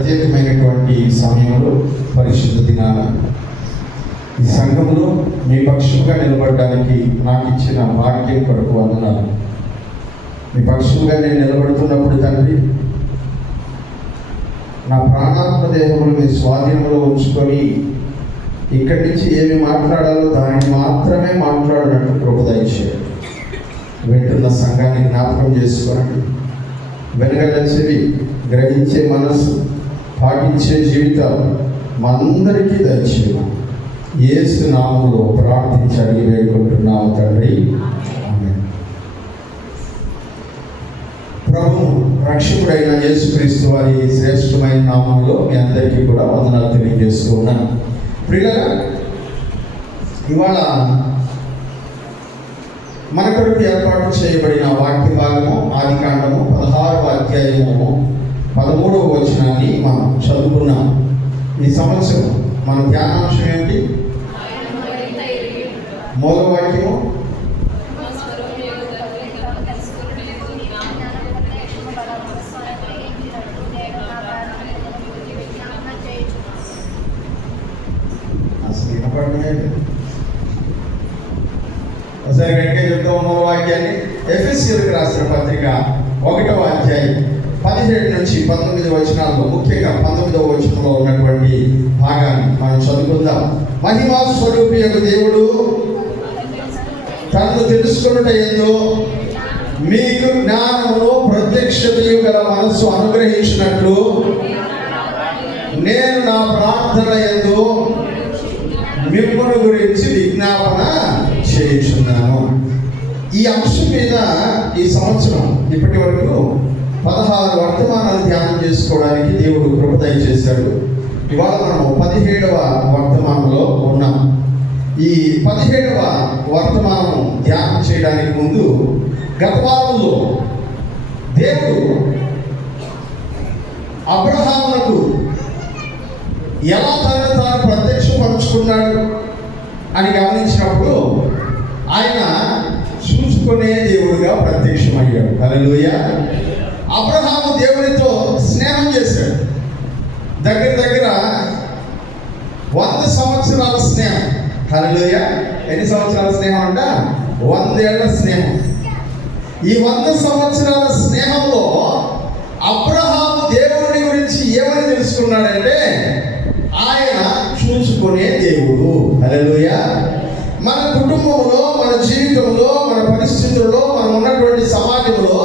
ప్రత్యేకమైనటువంటి సమయంలో పరిశుద్ధ దినాన ఈ సంఘంలో మీ పక్షంగా నిలబడడానికి నాకు ఇచ్చిన భాగ్యం కొరకు వందనాలు. మీ పక్షంగా నేను నిలబడుతున్నప్పుడు తండ్రి, నా ప్రాణాత్మ దేహములు మీ స్వాధీనంలో ఉంచుకొని ఇక్కడి నుంచి ఏమి మాట్లాడాలో దానిని మాత్రమే మాట్లాడినట్టు కృప దయచేయండి. వింటున్న సంఘాన్ని జ్ఞాపకం చేసుకోండి. వెనగల చెవి, గ్రహించే మనసు, పాటించే జీవితాలు మా అందరికీ దయచేయమని యేసు నామములో ప్రార్థించి అడిగి వేడుకుంటున్నాము తండ్రి, ఆమేన్. ప్రభువు రక్షకుడైన యేసుక్రీస్తు వారి శ్రేష్టమైన నామంలో మీ అందరికీ కూడా వందనాలు తెలియజేస్తూ ఉన్నాను. ప్రియులారా, ఇవాళ మన కొరకు ఏర్పాటు చేయబడిన వాక్య భాగము ఆదికాండము 16వ అధ్యాయము 13వ వచనాన్ని మనం చదువుకున్నాం. ఈ సంవత్సరం మన ధ్యానాంశం ఏంటి? మూల వాక్యము అసలు వినపడమే. ఒకసారి గట్టిగా చెప్తాము మూల వాక్యాన్ని. ఎఫెసీయులకు రాసిన పత్రిక 1వ అధ్యాయం 17 నుంచి 19 వచనాల్లో, ముఖ్యంగా 19వ వచనంలో ఉన్నటువంటి భాగాన్ని మనం చదువుకుందాం. మహిమా స్వరూపి యొక్క దేవుడు తనను తెలుసుకొనుట యందు మీకు జ్ఞానమును ప్రత్యక్షతయు గల మనస్సు అనుగ్రహించినట్లు నేను నా ప్రార్థన యందు మిమ్మల్ని గురించి విజ్ఞాపన చేయుచున్నాను. ఈ అంశం మీద ఈ సంవత్సరం ఇప్పటి వరకు 16 వర్తమానాలు ధ్యానం చేసుకోవడానికి దేవుడు కృప దయచేశాడు. ఇవాళ మనం 17వ వర్తమానంలో ఉన్నాం. ఈ 17వ వర్తమానం ధ్యానం చేయడానికి ముందు గత వారంలో దేవుడు అబ్రహామునకు ఎలా తనను తాను ప్రత్యక్షపరుచుకున్నాడు అని గమనించినప్పుడు ఆయన చూసుకునే దేవుడుగా ప్రత్యక్షమయ్యాడు. హల్లెలూయా. అబ్రహాము దేవునితో స్నేహం చేశాడు. దగ్గర 100 సంవత్సరాల స్నేహం. హల్లెలూయా. ఎన్ని సంవత్సరాల స్నేహం అంట? 100 ఏళ్ల స్నేహం. ఈ 100 సంవత్సరాల స్నేహంలో అబ్రహాము దేవుని గురించి ఏమని తెలుసుకున్నాడంటే ఆయన చూసుకునే దేవుడు. హల్లెలూయా. మన కుటుంబంలో, మన జీవితంలో, మన పరిస్థితుల్లో, మనం ఉన్నటువంటి సమాజంలో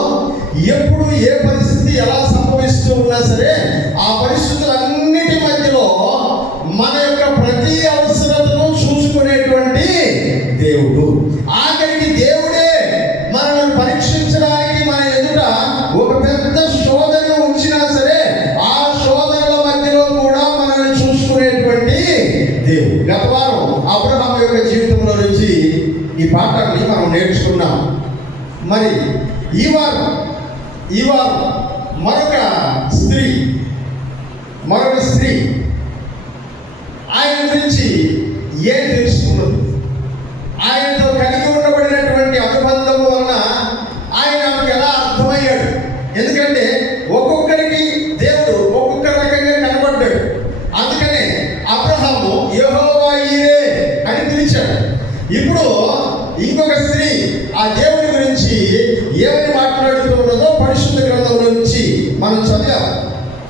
ఎప్పుడు ఏ పరిస్థితి ఎలా సంభవిస్తూ ఉన్నా సరే ఆ పరిస్థితులన్నిటి మధ్యలో మన యొక్క ప్రతి అవసరతను చూసుకునేటువంటి దేవుడు. ఆఖరికి దేవుడే మనల్ని పరీక్షించడానికి మన ఎదుట ఒక పెద్ద శోధన ఉంచినా సరే ఆ శోధనల మధ్యలో కూడా మనల్ని చూసుకునేటువంటి దేవుడు. గత వారం అబ్రహాము యొక్క జీవితంలో నుంచి ఈ పాఠాన్ని మనం నేర్చుకున్నాం. మరి ఈ వారం మరొక స్త్రీ ఆయన గురించి ఏం తెలుసుకున్నది, ఆయనతో కలిగి ఉండబడినటువంటి అనుబంధం వలన ఆయన ఆమెకు ఎలా అర్థమయ్యాడు. ఎందుకంటే ఒక్కొక్కరికి దేవుడు ఒక్కొక్క రకంగా కనబడ్డాడు. అందుకనే అబ్రహాము యెహోవా ఈరే అని పిలిచాడు. ఇప్పుడు ఇంకొక స్త్రీ ఆ దేవుని గురించి ఏమని మాట్లాడుతూ ఉన్నదో పరిశుద్ధ గ్రంథంలో నుంచి మనం చదివాం.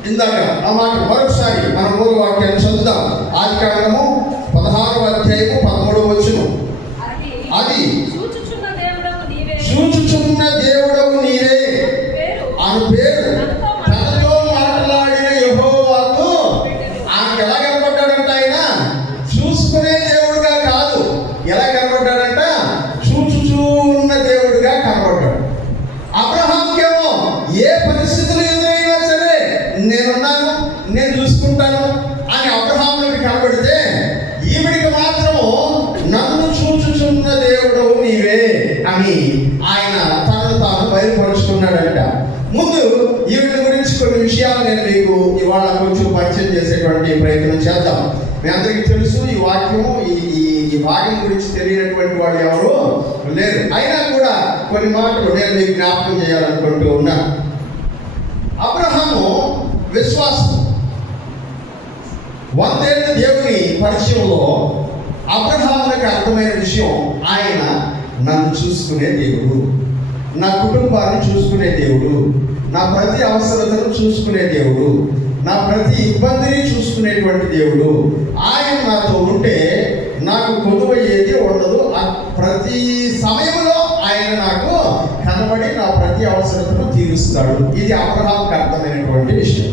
ఇందాక ఆ మాట మరొకసారి మన మూల వాక్యాన్ని చదువుదాం. ఆదికాండము 16వ అధ్యాయము 13వ వచనం. అది చూచుచున్న దేవుడవు నీవే అని పేరు తనతో మాట్లాడిన యెహోవాకు ఆమెకు ఎలా కనబడ్డాడంట? ఆయన చూసుకునే దేవుడుగా కాదు, ఎలా కనబడ్డాడంట? చూచుచున్న దేవుడుగా కనబడ్డాడు. అబ్రహాంకేమో ఏ పరిస్థితులు ఎదురైనా సరే నేనున్నాను, నేను చూసుకుంటాను అని అబ్రహాముకి కనబడితే ఈవిడికి మాత్రము నన్ను చూచుచున్న దేవుడవు నీవే అని ఆయన తనను తాను బయలుపరుచుకున్నాడంట. ముందు ఈవిడ గురించి కొన్ని విషయాలు నేను మీకు ఇవాళ కొంచెం పరిచయం చేసేటువంటి ప్రయత్నం చేద్దాం. మీ అందరికీ తెలుసు ఈ వాక్యము ఈ భాగం గురించి తెలియనటువంటి వాళ్ళు ఎవరు లేరు. అయినా కూడా కొన్ని మాటలు నేను మీకు జ్ఞాపకం చేయాలనుకుంటూ ఉన్నాను. అబ్రహాము విశ్వాసం 100 ఏళ్ళ దేవుని పరిచయంలో అబ్రహామునికి అర్థమైన విషయం, ఆయన నన్ను చూసుకునే దేవుడు, నా కుటుంబాన్ని చూసుకునే దేవుడు, నా ప్రతి అవసరతను చూసుకునే దేవుడు, నా ప్రతి ఇబ్బందిని చూసుకునేటువంటి దేవుడు. ఆయన నాతో ఉంటే నాకు కొదువయ్యేది ఉండదు. ప్రతి సమయంలో ఆయన నాకు కనబడి నా ప్రతి అవసరతను తీరుస్తాడు. ఇది అబ్రహాముకి అర్థమైనటువంటి విషయం.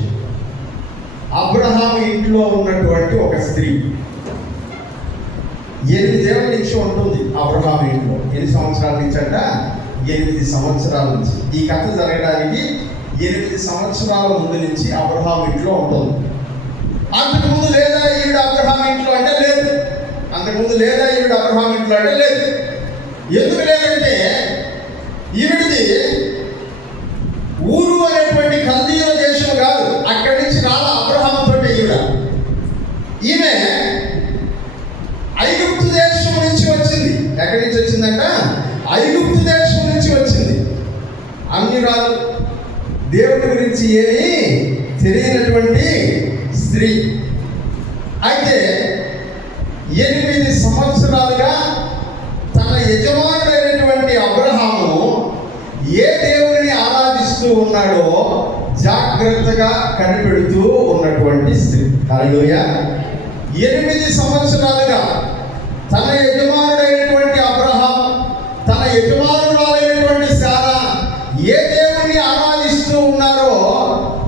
అబ్రహాము ఇంట్లో ఉన్నటువంటి ఒక స్త్రీ 8 ఏళ్ళ నుంచి ఉంటుంది అబ్రహాము ఇంట్లో. ఎన్ని సంవత్సరాల నుంచి అంట? 8 సంవత్సరాల నుంచి. ఈ కథ జరగడానికి 8 సంవత్సరాల ముందు నుంచి అబ్రహాము ఇంట్లో ఉంటుంది. అంతకుముందు లేదా ఈవిడ అబ్రహాము ఇంట్లో అంటే లేదు. అంతకుముందు లేదా ఈవిడ అబ్రహాము ఇంట్లో అంటే లేదు. ఎందుకు లేదంటే ఈవిడిది ఊరు అనేటువంటి కల్దీయుల దేశం కాదు. అక్కడి నుంచి రాలా అబ్రహాము తోటి ఈవిడ. ఈమె ఐగుప్తు దేశం నుంచి వచ్చింది. ఎక్కడి నుంచి వచ్చిందంట? ఐగుప్తు దేశం నుంచి వచ్చింది. అన్యురాలు, దేవుడి గురించి ఏమీ తెలియనటువంటి స్త్రీ. అయితే 8 సంవత్సరాలుగా తన యజమానుడైనటువంటి అబ్రహాము ఏ దేవుడిని ఆరాధిస్తూ ఉన్నాడో జాగ్రత్తగా కనిపెడుతూ ఉన్నటువంటి స్త్రీ. హల్లెలూయా. 8 సంవత్సరాలుగా తన యజమానుడైనటువంటి అబ్రహాము, తన యజమానురాలైనటువంటి శారా ఏ దేవుణ్ణి ఆరాధిస్తూ ఉన్నారో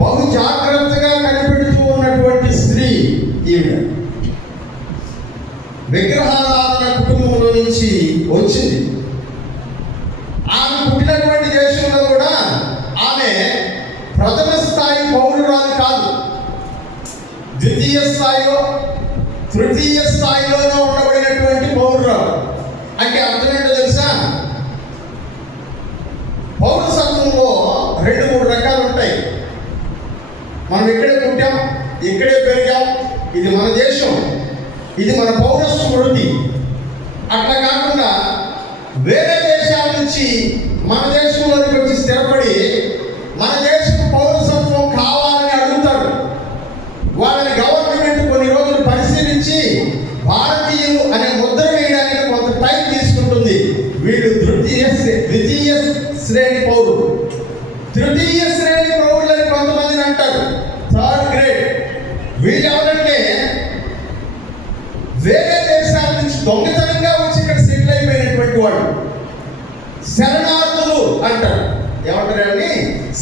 బహు జాగ్రత్తగా కనిపెడుతూ ఉన్నటువంటి స్త్రీ ఈవిడ. విగ్రహారాధన కుటుంబంలో నుంచి వచ్చింది. ఆమె పుట్టినటువంటి దేశంలో కూడా ఆమె ప్రథమ స్థాయి పౌరురాలు కాదు. ద్వితీయ స్థాయిలో, తృతీయ స్థాయిలోనే ఉండబడినటువంటి పౌరురాలు. అంటే అర్థం ఏంటో తెలుసా? పౌరసత్వంలో 2-3 రకాలు ఉంటాయి. మనం ఇక్కడే పుట్టాం, ఇక్కడే పెరిగాం, ఇది మన దేశం, ఇది మన పౌర స్మృతి. అట్లా కాకుండా వేరే దేశాల నుంచి మన దేశంలోకి వచ్చి స్థిరపడి మన దేశం పౌరసత్వం కావాలని అడుగుతారు. వాళ్ళని గవర్నమెంట్ కొన్ని రోజులు పరిశీలించి భారతీయులు అనే ముద్ర వేయడానికి కొంత టైం తీసుకుంటుంది. వీళ్ళు ద్వితీయ శ్రేణి పౌరులు, తృతీయ శ్రేణి పౌరులు అని కొంతమందిని అంటారు, 3rd గ్రేడ్. వీళ్ళు ఎవరంటే వేరే దేశాల నుంచి దొంగతనంగా వచ్చి ఇక్కడ సెటిల్ అయిపోయినటువంటి వాళ్ళు, శరణార్థులు అంటారు. ఏమంటారండి?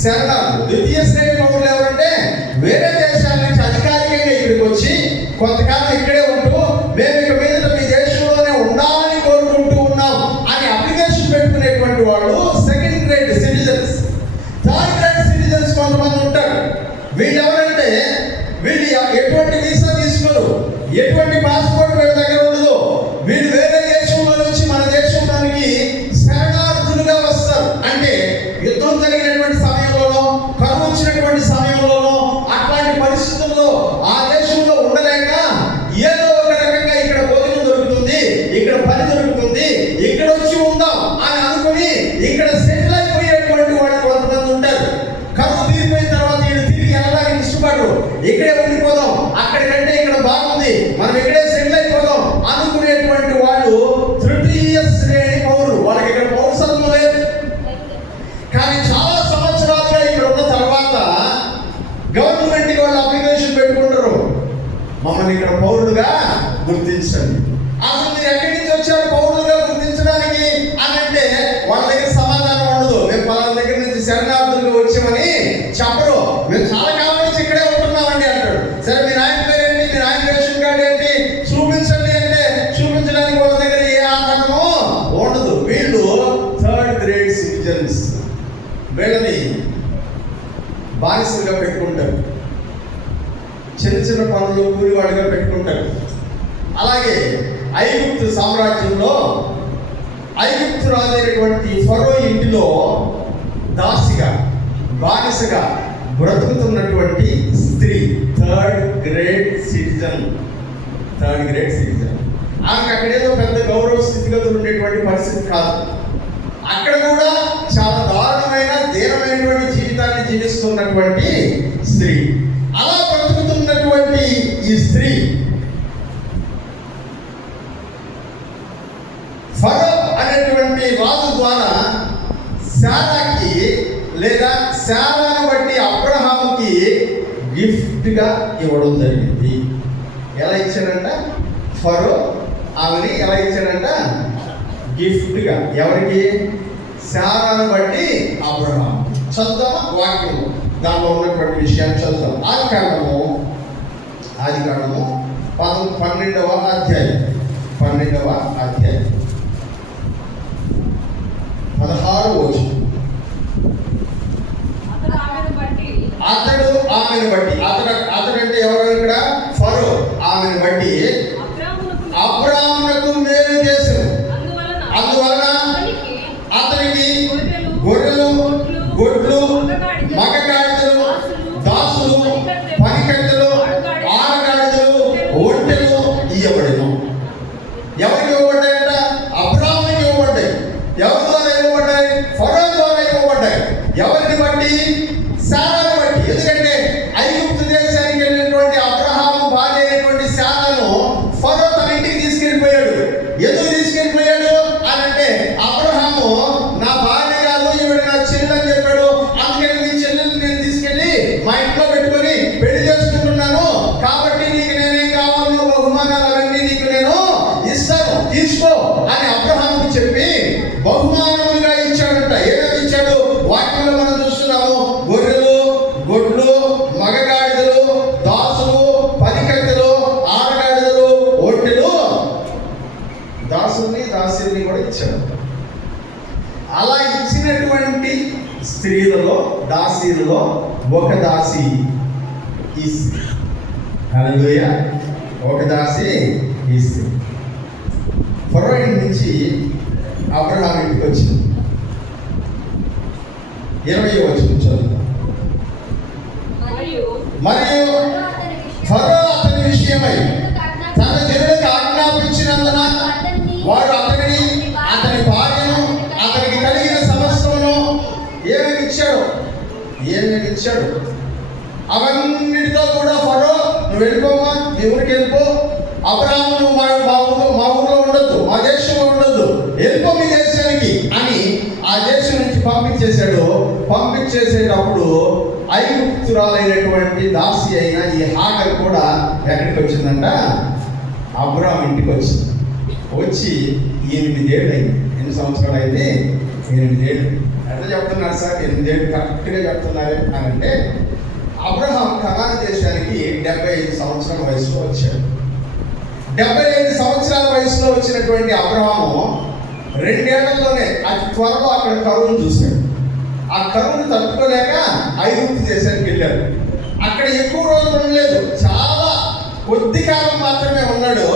శరణార్థులు. ద్వితీయ శ్రేణి పౌరులు ఎవరంటే వేరే దేశాల నుంచి అధికారికంగా ఇక్కడికి వచ్చి కొంతకాలం ఇక్కడే ఉంటూ మేము ఇక మీద మీ దేశంలోనే ఉండాలని కోరుకుంటూ ఉన్నాం అని అప్లికేషన్ పెట్టుకునేటువంటి వాళ్ళు 2nd grade citizens. 3rd grade citizens కొంతమంది ఉంటారు. వీళ్ళు ఎవరంటే వీళ్ళు ఎటువంటి వీసా తీసుకోరు, ఎటువంటి పాస్పోర్ట్ వీళ్ళ దగ్గర ఉండదు. వీళ్ళు వేరే దేశంలో నుంచి మన దేశంలోనికి శరణార్థులుగా వస్తారు. అంటే యుద్ధం జరిగినటువంటి సమయంలోనో, కరువు వచ్చినటువంటి సమయంలోనో, అట్లాంటి పరిస్థితుల్లో ఆ దేశంలో ఉండలేక ఏదో ఒక రకంగా ఇక్కడ భోజనం దొరుకుతుంది, ఇక్కడ పని దొరుకుతుంది, ఇక్కడ వచ్చి ఉందాం అని అనుకుని ఇక్కడ సెటిల్ అయిపోయేటువంటి వాళ్ళు కొంతమంది ఉంటారు. కరువు తీరిపోయిన తర్వాత వీళ్ళు తిరిగి వెళ్ళడానికి ఇష్టపడరు. ఇక్కడే ఉండిపోదాం, అక్కడికంటే ఇక్కడ బాగుంది, మనం ఇక్కడే సెటిల్ అయిపోదాం అనుకునేటువంటి వాళ్ళు తృతీయ శ్రేణి పౌరులు. వాళ్ళకి ఇక్కడ పౌరసత్వం లేదు. కానీ చాలా సంవత్సరాలుగా ఇక్కడ ఉన్న తర్వాత గవర్నమెంట్కి వాళ్ళు అప్లికేషన్ పెట్టుకుంటారు, మమ్మల్ని ఇక్కడ పౌరులుగా గుర్తించండి. అసలు మీరు ఎక్కడి నుంచి వచ్చారు పౌరులుగా గుర్తించడానికి అని అంటే వాళ్ళ దగ్గర సమాధానం ఉండదు. మేము పలానా దగ్గర నుంచి శరణార్థులుగా వచ్చామని చెప్పరు. మేము చాలా కాలం నుంచి ఇక్కడే ఉంటున్నామండి అంటాడు. సరే మీ నాయన పేరేంటి, మీ నాయన రేషన్ కార్డు ఏంటి చూపించండి అంటే చూపించడానికి వాళ్ళ దగ్గర ఏ ఆధారమో ఉండదు. వీళ్ళు 3rd గ్రేడ్ సిటిజన్స్. వీళ్ళని బానిసలుగా పెట్టుకుంటారు, చిన్న చిన్న పనులు కూలివాడిగా పెట్టుకుంటారు. అలాగే ఐగుప్తు సామ్రాజ్యంలో ఐగుప్తు రాజైనటువంటి ఫరో ఇంటిలో దాసిగా, బానిసగా బ్రతుకుతున్నటువంటి స్త్రీ 3rd grade citizen. 3rd grade citizen. ఆమెకు అక్కడేదో పెద్ద గౌరవ స్థితిగతులు ఉండేటువంటి పరిస్థితి కాదు. అక్కడ కూడా చాలా దారుణమైన దీనమైనటువంటి జీవితాన్ని జీవిస్తున్నటువంటి స్త్రీ. అలా బ్రతుకుతున్నటువంటి ఈ స్త్రీ. ఫరో అనేటువంటి రాజు ద్వారా శారాకి లేదా శారాను బట్టి అబ్రహాముకి గిఫ్ట్గా ఇవ్వడం జరిగింది. ఎలా ఇచ్చాడంట? ఫరో ఆమెని ఎలా ఇచ్చాడంట? గిఫ్ట్గా. ఎవరికి? శారాను బట్టి అబ్రహాం. చదువుతామా వాక్యం, దాంట్లో ఉన్నటువంటి విషయాన్ని చదువుతాం. ఆదికాండము 12వ అధ్యాయం 16వ వచనం. అతడు ఆమెను బట్టి, అతడంటే ఎవరు ఇక్కడ? ఫరో. ఆమెను బట్టి అబ్రాహామునకు మేలు చేశాను. అందువలన అతనికి గొర్రెలు, గొడ్లు, మగగాడిదలు, దాసులు, పనికత్తెలు, ఆడగాడిదలు, ఒంటెలు ఇవ్వబడెను. ఎవరికి ఇవ్వబడ్డాయంట? అబ్రాహామునికి ఇవ్వబడ్డాయి. ఎవరి ద్వారా ఇవ్వబడ్డాయి? ఫరో ద్వారా ఇవ్వబడ్డాయి. ఎవరిని బట్టి? శారాను బట్టి. ఎందుకంటే ఐగుప్తు దేశానికి వెళ్ళినటువంటి అబ్రహాము భార్య అయినటువంటి శారాను ఫరో తన ఇంటికి తీసుకెళ్ళిపోయాడు. ఎందుకు తీసుకెళ్ళిపోయాడు అని అంటే, అబ్రహాము నా భార్య కాదు, ఈవిడ నా చెల్లెలు అని చెప్పాడు. అందుకని మీ చెల్లెలు నేను తీసుకెళ్ళి మా ఇంట్లో పెట్టుకొని పెళ్లి చేసుకుంటున్నాను. కాబట్టి నీకు నేనేం కావాలో బహుమానాలు అవన్నీ నీకు నేను ఇస్తాను, తీసుకో అని అబ్రహాముకు చెప్పి బహుమానములుగా ఇచ్చాడంట. ఏమేమి ఇచ్చాడు? వాక్యంలో మనం చూస్తున్నాము. గొర్రెలు, గొడ్లు, మగగాడిదలు, దాసులు, పనికత్తెలు, ఆడగాడిదలు, ఒంటెలు, దాసుల్ని దాసీల్ని కూడా ఇచ్చాడు. అలా ఇచ్చినటువంటి స్త్రీలలో, దాసీలలో ఒక దాసి ఈ స్త్రీ. హల్లెలూయా. ఒక దాసి ఈ స్త్రీ. ఫరో ఇంటి నుంచి అబ్రహాం ఇంటికి వచ్చింది. 20వ వచనం చదువుతాం. మరియు ఫరో అతని విషయమై తన జనులకు ఆజ్ఞాపించినందున వాడు అతనిని, అతని భార్యను, అతనికి కలిగిన సమస్తమును ఏమేమి ఇచ్చాడు? అవన్నిటితో కూడా ఫరో, నువ్వు వెళ్ళిపోమా, నీ ఊరికి వెళ్ళిపో. అబ్రహాము, నువ్వు మా ఊరిలో ఉండొద్దు, మా దేశంలో ఉండొద్దు, వెళ్ళిపో మీ దేశానికి అని ఆ దేశం నుంచి పంపించేశాడు. పంపించేసేటప్పుడు ఐగుప్తురాలైనటువంటి దాసి అయిన ఈ హాగర్ కూడా ఎక్కడికి వచ్చిందంట? అబ్రహాం ఇంటికి వచ్చింది. వచ్చి 8 ఏళ్ళు అయింది. ఎన్ని సంవత్సరాలు అయితే? 8 ఏళ్ళు. ఎట్లా చెప్తున్నారు సార్ 8 ఏళ్ళు కరెక్ట్గా చెప్తున్నారు అని అంటే, అబ్రహాం కనాను దేశానికి 75 సంవత్సరాల వయసులో వచ్చాడు. 75 సంవత్సరాల వయసులో వచ్చినటువంటి అబ్రహాము 2 ఏళ్లలోనే అతి త్వరలో అక్కడ కరువును చూశాడు. ఆ కరువును తట్టుకోలేక ఐగుప్తు దేశానికి వెళ్ళాడు. అక్కడ ఎక్కువ రోజులు ఉండలేదు, చాలా కొద్ది కాలం మాత్రమే ఉన్నాడు.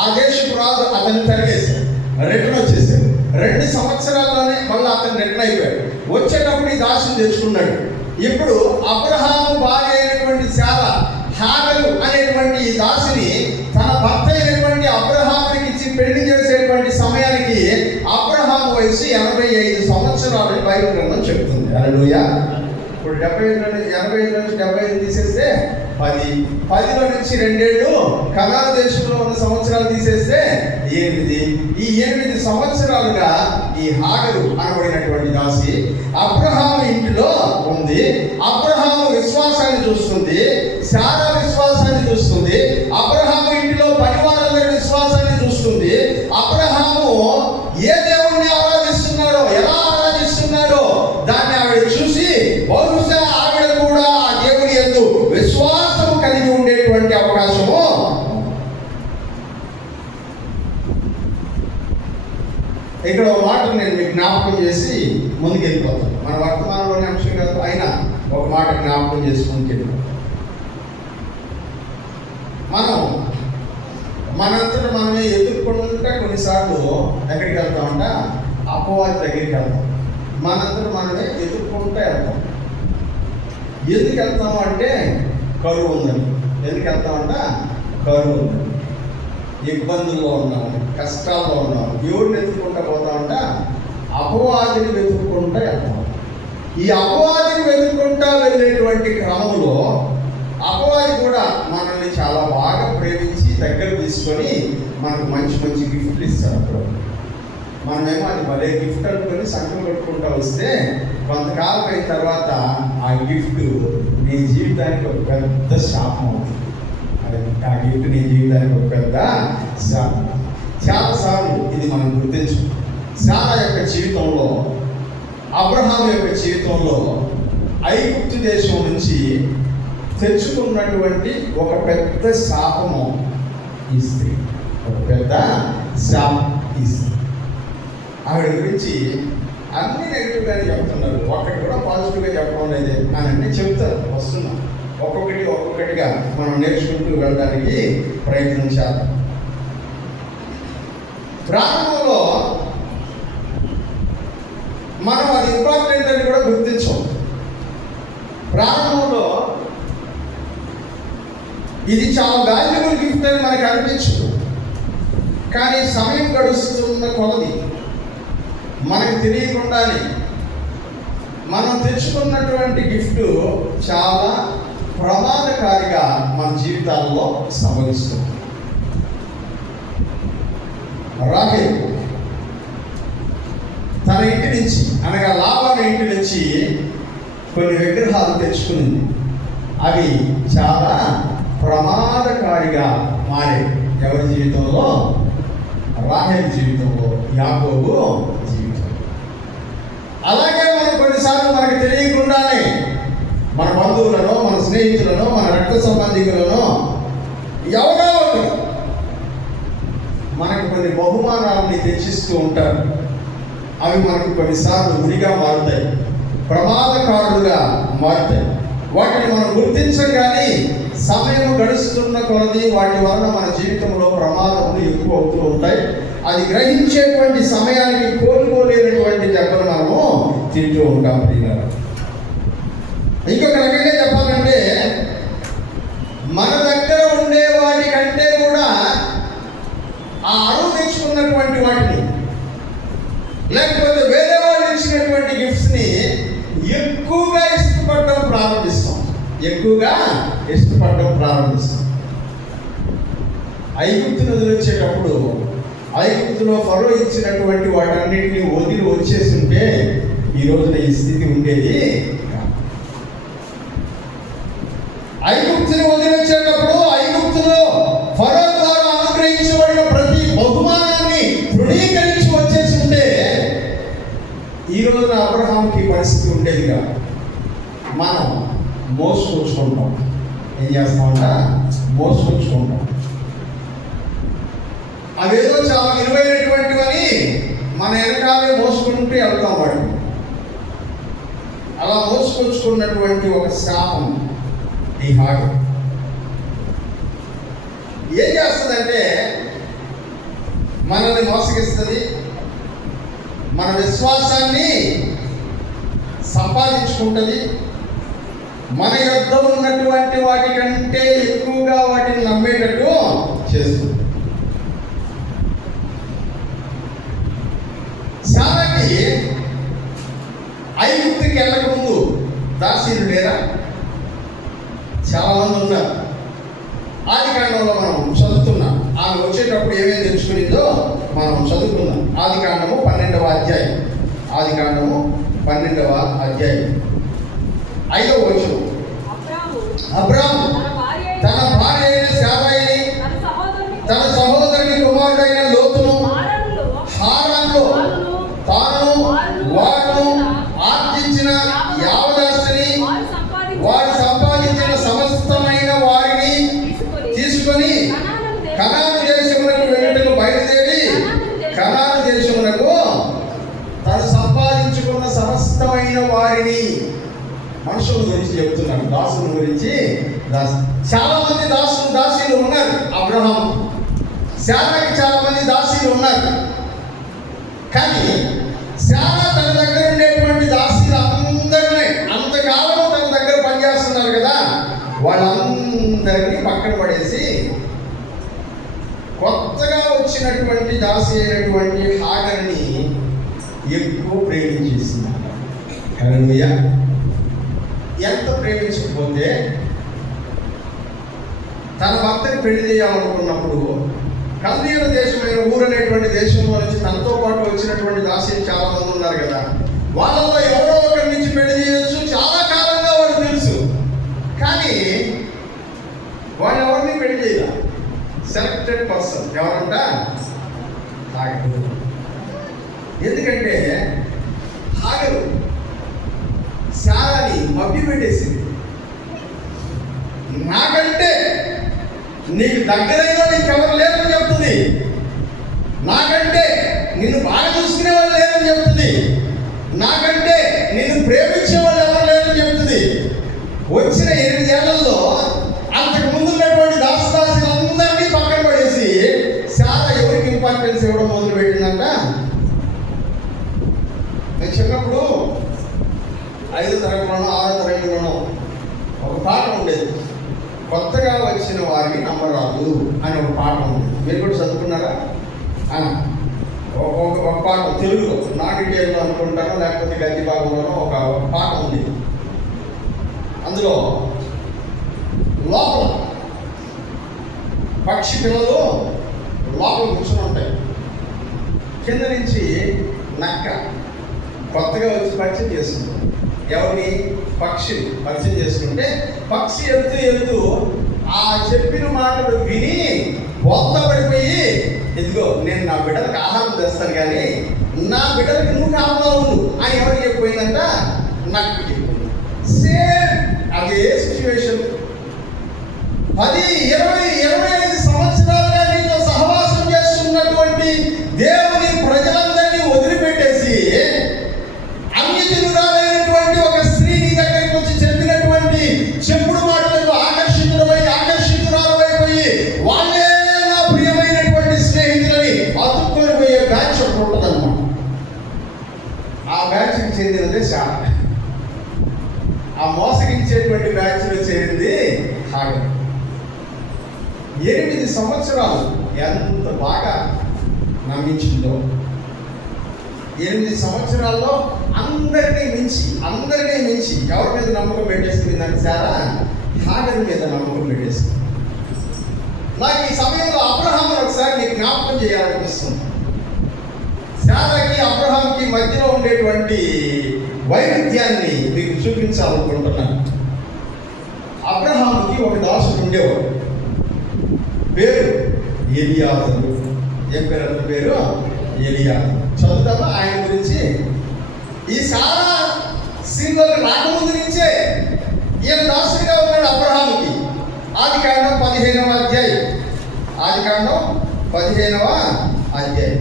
ఆ దేశపు రాజు అతన్ని తరిగేశాడు, రిటర్న్ వచ్చేసాడు. 2 సంవత్సరాల్లోనే మళ్ళీ అతను రిటర్న్ అయిపోయాడు. వచ్చేటప్పుడు ఈ దాసుని తెచ్చుకున్నాడు. ఇప్పుడు అబ్రహాము భార్య అయినటువంటి శారా, హాగరు అనేటువంటి ఈ దాసిని తన భర్త అయినటువంటి అబ్రహామునికి ఇచ్చి పెళ్లి చేసేటువంటి సమయానికి అబ్రహాము వయసు 85 సంవత్సరాలని బైబిల్ గ్రంథం చెప్తుంది. హల్లెలూయా. ఇప్పుడు 85 నుంచి 75 తీసేస్తే 10లో నుంచి 2 ఏళ్ళు కనాను దేశంలో ఉన్న సంవత్సరాలు తీసేస్తే 8. ఈ 8 సంవత్సరాలుగా ఈ హాగరు అనబడినటువంటి దాసి అబ్రహాము ఇంటిలో ఉంది. అబ్రహాము విశ్వాసాన్ని చూస్తుంది, శారా విశ్వాసాన్ని చూస్తుంది, అబ్రహాము ఇంటిలో పరివారందరి విశ్వాసాన్ని చూస్తుంది. అబ్రహాము ఏ దేవుణ్ణి ఆరాధిస్తున్నాడో, ఎలా ఆరాధిస్తున్నాడో దాన్ని ఆవిడ చూసి బహుశా ఆవిడ కూడా ఆ దేవుని యందు విశ్వాసం కలిగి ఉండేటువంటి అవకాశము. ఇక్కడ ఒక మాట నేను మీకు జ్ఞాపకం చేసి ముందుకు వెళ్ళిపోతాను. మన వర్తమానంలోని అంశం కాదు, అయినా ఒక మాట జ్ఞాపకం చేసి ముందుకు వెళ్ళిపోతాం. మనం మనంతటా మనమే ఎదుర్కొంటే కొన్నిసార్లు ఎక్కడికి వెళ్తామంట? అపవాది దగ్గరికి వెళ్తాం. మనంతటా మనమే ఎదుర్కొంటే వెళ్తాం. ఎందుకు వెళ్తాము అంటే కరువు ఉందని. ఎందుకు వెళ్తామంట? కరువు ఉందని, ఇబ్బందుల్లో ఉన్నాము, కష్టాల్లో ఉన్నాము. ఎవరిని వెతుక్కుంటా పోతామంట? అపవాదిని వెతుక్కుంటా వెళ్తాం. ఈ అపవాదిని వెతుక్కుంటా వెళ్ళేటువంటి క్రమంలో అపవాది కూడా మనల్ని చాలా బాగా ప్రేమించి దగ్గర తీసుకొని మనకు మంచి మంచి గిఫ్ట్లు ఇస్తాడు. అప్పుడు మనమేమో అది భలే గిఫ్ట్ అనుకొని సంకం కొట్టుకుంటూ వస్తే కొంతకాలం అయిన తర్వాత ఆ గిఫ్ట్ నీ జీవితానికి ఒక పెద్ద శాపం అవుతుంది. అది ఆ గిఫ్ట్ నీ జీవితానికి ఒక పెద్ద శాపం. చాలాసార్లు ఇది మనం గుర్తించు. శారా యొక్క జీవితంలో, అబ్రహాం యొక్క జీవితంలో ఐగుప్తు దేశం నుంచి తెచ్చుకున్నటువంటి ఒక పెద్ద శాపము ఈ స్త్రీ. ఒక పెద్ద శాపం ఈ స్త్రీ. ఆవిడ గురించి అన్ని నెగిటివ్గానే చెప్తున్నారు, ఒక్కటి కూడా పాజిటివ్గా చెప్పడం లేదే అని అన్నీ చెప్తారు. వస్తున్నాం ఒక్కొక్కటిగా మనం నేర్చుకుంటూ వెళ్ళడానికి ప్రయత్నించాలి. ప్రారంభంలో మనం అది ఇంపార్టెంట్ అని కూడా గుర్తించాం. ప్రారంభంలో ఇది చాలా వాల్యుబుల్ గిఫ్ట్ అని మనకు అనిపించదు. కానీ సమయం గడుస్తున్న కొలది మనకు తెలియకుండానే మనం తెచ్చుకున్నటువంటి గిఫ్ట్ చాలా ప్రమాదకారిగా మన జీవితాల్లో సంభవిస్తుంది. రాహేల్ తన ఇంటి నుంచి, అనగా లాబాను ఇంటి నుంచి కొన్ని విగ్రహాలు తెచ్చుకునింది. అవి చాలా ప్రమాదకారిగా మారే. ఎవరి జీవితంలో? రాహేల్ జీవితంలో, యాకోబు జీవితంలో. అలాగే మనం కొన్నిసార్లు మనకు తెలియకుండానే మన బంధువులను, మన స్నేహితులను, మన రక్త సంబంధికులను ఎవరో ఒకరు మనకు కొన్ని బహుమానాలని తెచ్చిస్తూ ఉంటారు. అవి మనకు కొన్నిసార్లు ఉడిగా మారుతాయి, ప్రమాదకారులుగా మారుతాయి. వాటిని మనం గుర్తించగానే సమయం గడుస్తున్న కొలది వాటి వలన మన జీవితంలో ప్రమాదములు ఎక్కువ అవుతూ ఉంటాయి. అది గ్రహించేటువంటి సమయానికి కోలుకోలేనటువంటి దెబ్బలు మనము తింటూ ఉంటాం. ప్రియులారా, ఇంకొక రకంగా చెప్పాలంటే మన దగ్గర ఉండే వాటి కంటే కూడా ఆ అరువు తెచ్చుకున్నటువంటి వాటిని, లేకపోతే వేరే వాళ్ళు ఇచ్చినటువంటి గిఫ్ట్స్ని ఎక్కువగా ఇష్టపడడం ప్రారంభిస్తాం. ఐగుప్తును వదిలించేటప్పుడు ఐగుప్తులో ఫరో ఇచ్చినటువంటి వాటన్నిటిని వదిలి వచ్చేసి ఉంటే ఈ రోజున ఈ స్థితి ఉండేది. ఐగుప్తుని వదిలించేటప్పుడు ఐగుప్తులో ఫరో ద్వారా అనుగ్రహించబడిన ప్రతి బహుమానాన్ని తృణీకరించి వచ్చేసి ఉంటే ఈ రోజున అబ్రహాంకి పరిస్థితి ఉండేది కాదు. మనం మోసుకొచ్చుకుంటాం. ఏం చేస్తామంట? మోసుకొచ్చుకుంటాం. అవేదో చాలా విలువైనటువంటివని మన వెనకాలే మోసుకుంటూ వెళ్తాం. వాటిని అలా మోసుకొచ్చుకున్నటువంటి ఒక శాపం ఈ హాడు ఏం చేస్తుందంటే మనల్ని మోసగిస్తుంది, మన విశ్వాసాన్ని సంపాదించుకుంటుంది, మన యొద్ద ఉన్నటువంటి వాటి కంటే ఎక్కువగా వాటిని నమ్మేటట్టు చేస్తుంది. శారాకి ఐగుప్తుకి వెళ్ళకముందు దాసీలు లేరా? చాలా మంది ఉన్నారు. ఆదికాండంలో మనం చదువుతున్నాం. ఆమె వచ్చేటప్పుడు ఏమేమి తెలుసుకునిందో మనం చదువుకున్నాం. ఆదికాండము 12వ అధ్యాయం. ఆదికాండము 12వ అధ్యాయం 5వ వచనం. అబ్రాము తన భార్య అయిన శారాయిని, తన సహోదరుని కుమారుడైన లోతును హారాన్లో తాను వారు ఆర్జించిన యావదాస్తిని, వారు సంపాదించిన సమస్తమైన వారిని తీసుకొని కనాను దేశమునకు వెళ్ళటకు బయలుదేరి, కనాను దేశమునకు తను సంపాదించుకున్న సమస్తమైన వారిని, మనుషుల గురించి చెప్తున్నాడు, దాసుల గురించి. చాలా మంది దాసీలు ఉన్నారు. అబ్రహాం శారాకి చాలా మంది దాసీలు ఉన్నారు. కానీ శారా తన దగ్గర ఉండేటువంటి దాసీలు అందరినీ, అంతకాలం తన దగ్గర పనిచేస్తున్నారు కదా, వాళ్ళందరినీ పక్కన పడేసి కొత్తగా వచ్చినటువంటి దాసి అయినటువంటి హాగర్ని ఎక్కువ ప్రేమించేసింది. హల్లెలూయా. ఎంత ప్రేమించకపోతే తన భర్తని పెళ్లి చేయాలనుకున్నప్పుడు కల్దీయుల దేశమైన ఊరు అనేటువంటి దేశంలో నుంచి తనతో పాటు వచ్చినటువంటి దాసీలు చాలా మంది ఉన్నారు కదా, వాళ్ళలో ఎవరో ఒకరి నుంచి పెళ్లి చేయొచ్చు, చాలా కాలంగా వాడు తెలుసు. కానీ వాళ్ళు ఎవరిని పెళ్లి చేయాల. సెలెక్టెడ్ పర్సన్ ఎవరంట? హాగరు. ఎందుకంటే హాగరు శారాని మభ్య పెట్టేసింది. నాకంటే నీకు దగ్గరైన నీకెవరు లేరని చెప్తుంది, నాకంటే నిన్ను బాగా చూసుకునే వాళ్ళు లేరని చెప్తుంది, నాకంటే నిన్ను ప్రేమించే వాళ్ళు ఎవరు లేరని చెప్తుంది. వచ్చిన 8 ఏళ్లలో అంతకు ముందు ఉన్నటువంటి దాసదాసులందరినీ పక్కన పడేసి శారా ఎవరికి ఇంపార్టెన్స్ ఇవ్వడం మొదలు పెట్టిందంట. నేను చిన్నప్పుడు 5వ తరగతిలోనో 6వ తరగతిలోనో ఒక పాఠం ఉండేది, కొత్తగా వచ్చిన వారిని నమ్మరాదు అని ఒక పాఠం ఉంది. మీరు కూడా చదువుకున్నారా? ఒక పాఠం తెలుగులో, నాట్ ఇండియాలో అనుకుంటాను, లేకపోతే గద్ది భాగంలోనో ఒక పాఠం ఉంది. అందులో లోపల పక్షి పిల్లలు లోపల కూర్చొని ఉంటాయి, కింద నుంచి నక్క కొత్తగా వచ్చి పరిచయం చేస్తుంది. ఎవరిని? పక్షి పరిచయం చేసుకుంటే పక్షి వెళ్తూ ఆ చెప్పిన మాటలు విని బోత్తపడిపోయి, ఇదిగో నేను నా బిడ్డలకు ఆహారం తెస్తాను కానీ నా బిడ్డలకు నువ్వు కావాలా ఉండు అని ఎవరికి చెప్పిపోయిందంట? నాకు చెప్పింది. సేమ్ అదే సిచ్యువేషన్. 10, 20, 25 సంవత్సరాలుగా నీతో సహవాసం చేస్తున్నటువంటి దేవుని ప్రజలందరినీ వదిలిపెట్టేసి అన్యజనురాలైనటువంటి ఒక స్త్రీ నీ దగ్గరికి వచ్చి చెప్పినటువంటి చెప్పుడు మాటలకు ఆకర్షితురాలైపోయి వాళ్ళే నా ప్రియమైనటువంటి స్నేహితులని అతుక్కొని పోయే బ్యాచ్ ఒకటి ఉంటుందన్నమాట. ఆ బ్యాచ్కి చెందినదే శారా. ఆ మోసగించేటువంటి బ్యాచ్లో చేరింది హాగరు. 8 సంవత్సరాలు ఎంత బాగా నమ్మించిందో. 8 సంవత్సరాల్లో అందరినీ మించి ఎవరి మీద నమ్మకం పెట్టేసింది నాకు? శారా హాగరు మీద నమ్మకం పెట్టేసింది. నాకు ఈ సమయంలో అబ్రహామును ఒకసారి నీకు జ్ఞాపకం చేయాలనిపిస్తుంది. శారాకి అబ్రహాంకి మధ్యలో ఉండేటువంటి వైరుధ్యాన్ని మీకు చూపించాలనుకుంటున్నాను. అబ్రహాముకి ఒక దాసుడు ఉండేవాడు, పేరు ఎలియాజరు. ఏం పేరు? పేరు ఎలియాజరు. చదువుతామా ఆయన గురించి? ఈ శారా సింగల్ రాకముందు నుంచే ఈయన దాసుడిగా ఉన్నాడు అబ్రహాముకి. ఆదికాండం 15వ అధ్యాయం. ఆదికాండం 15వ అధ్యాయం.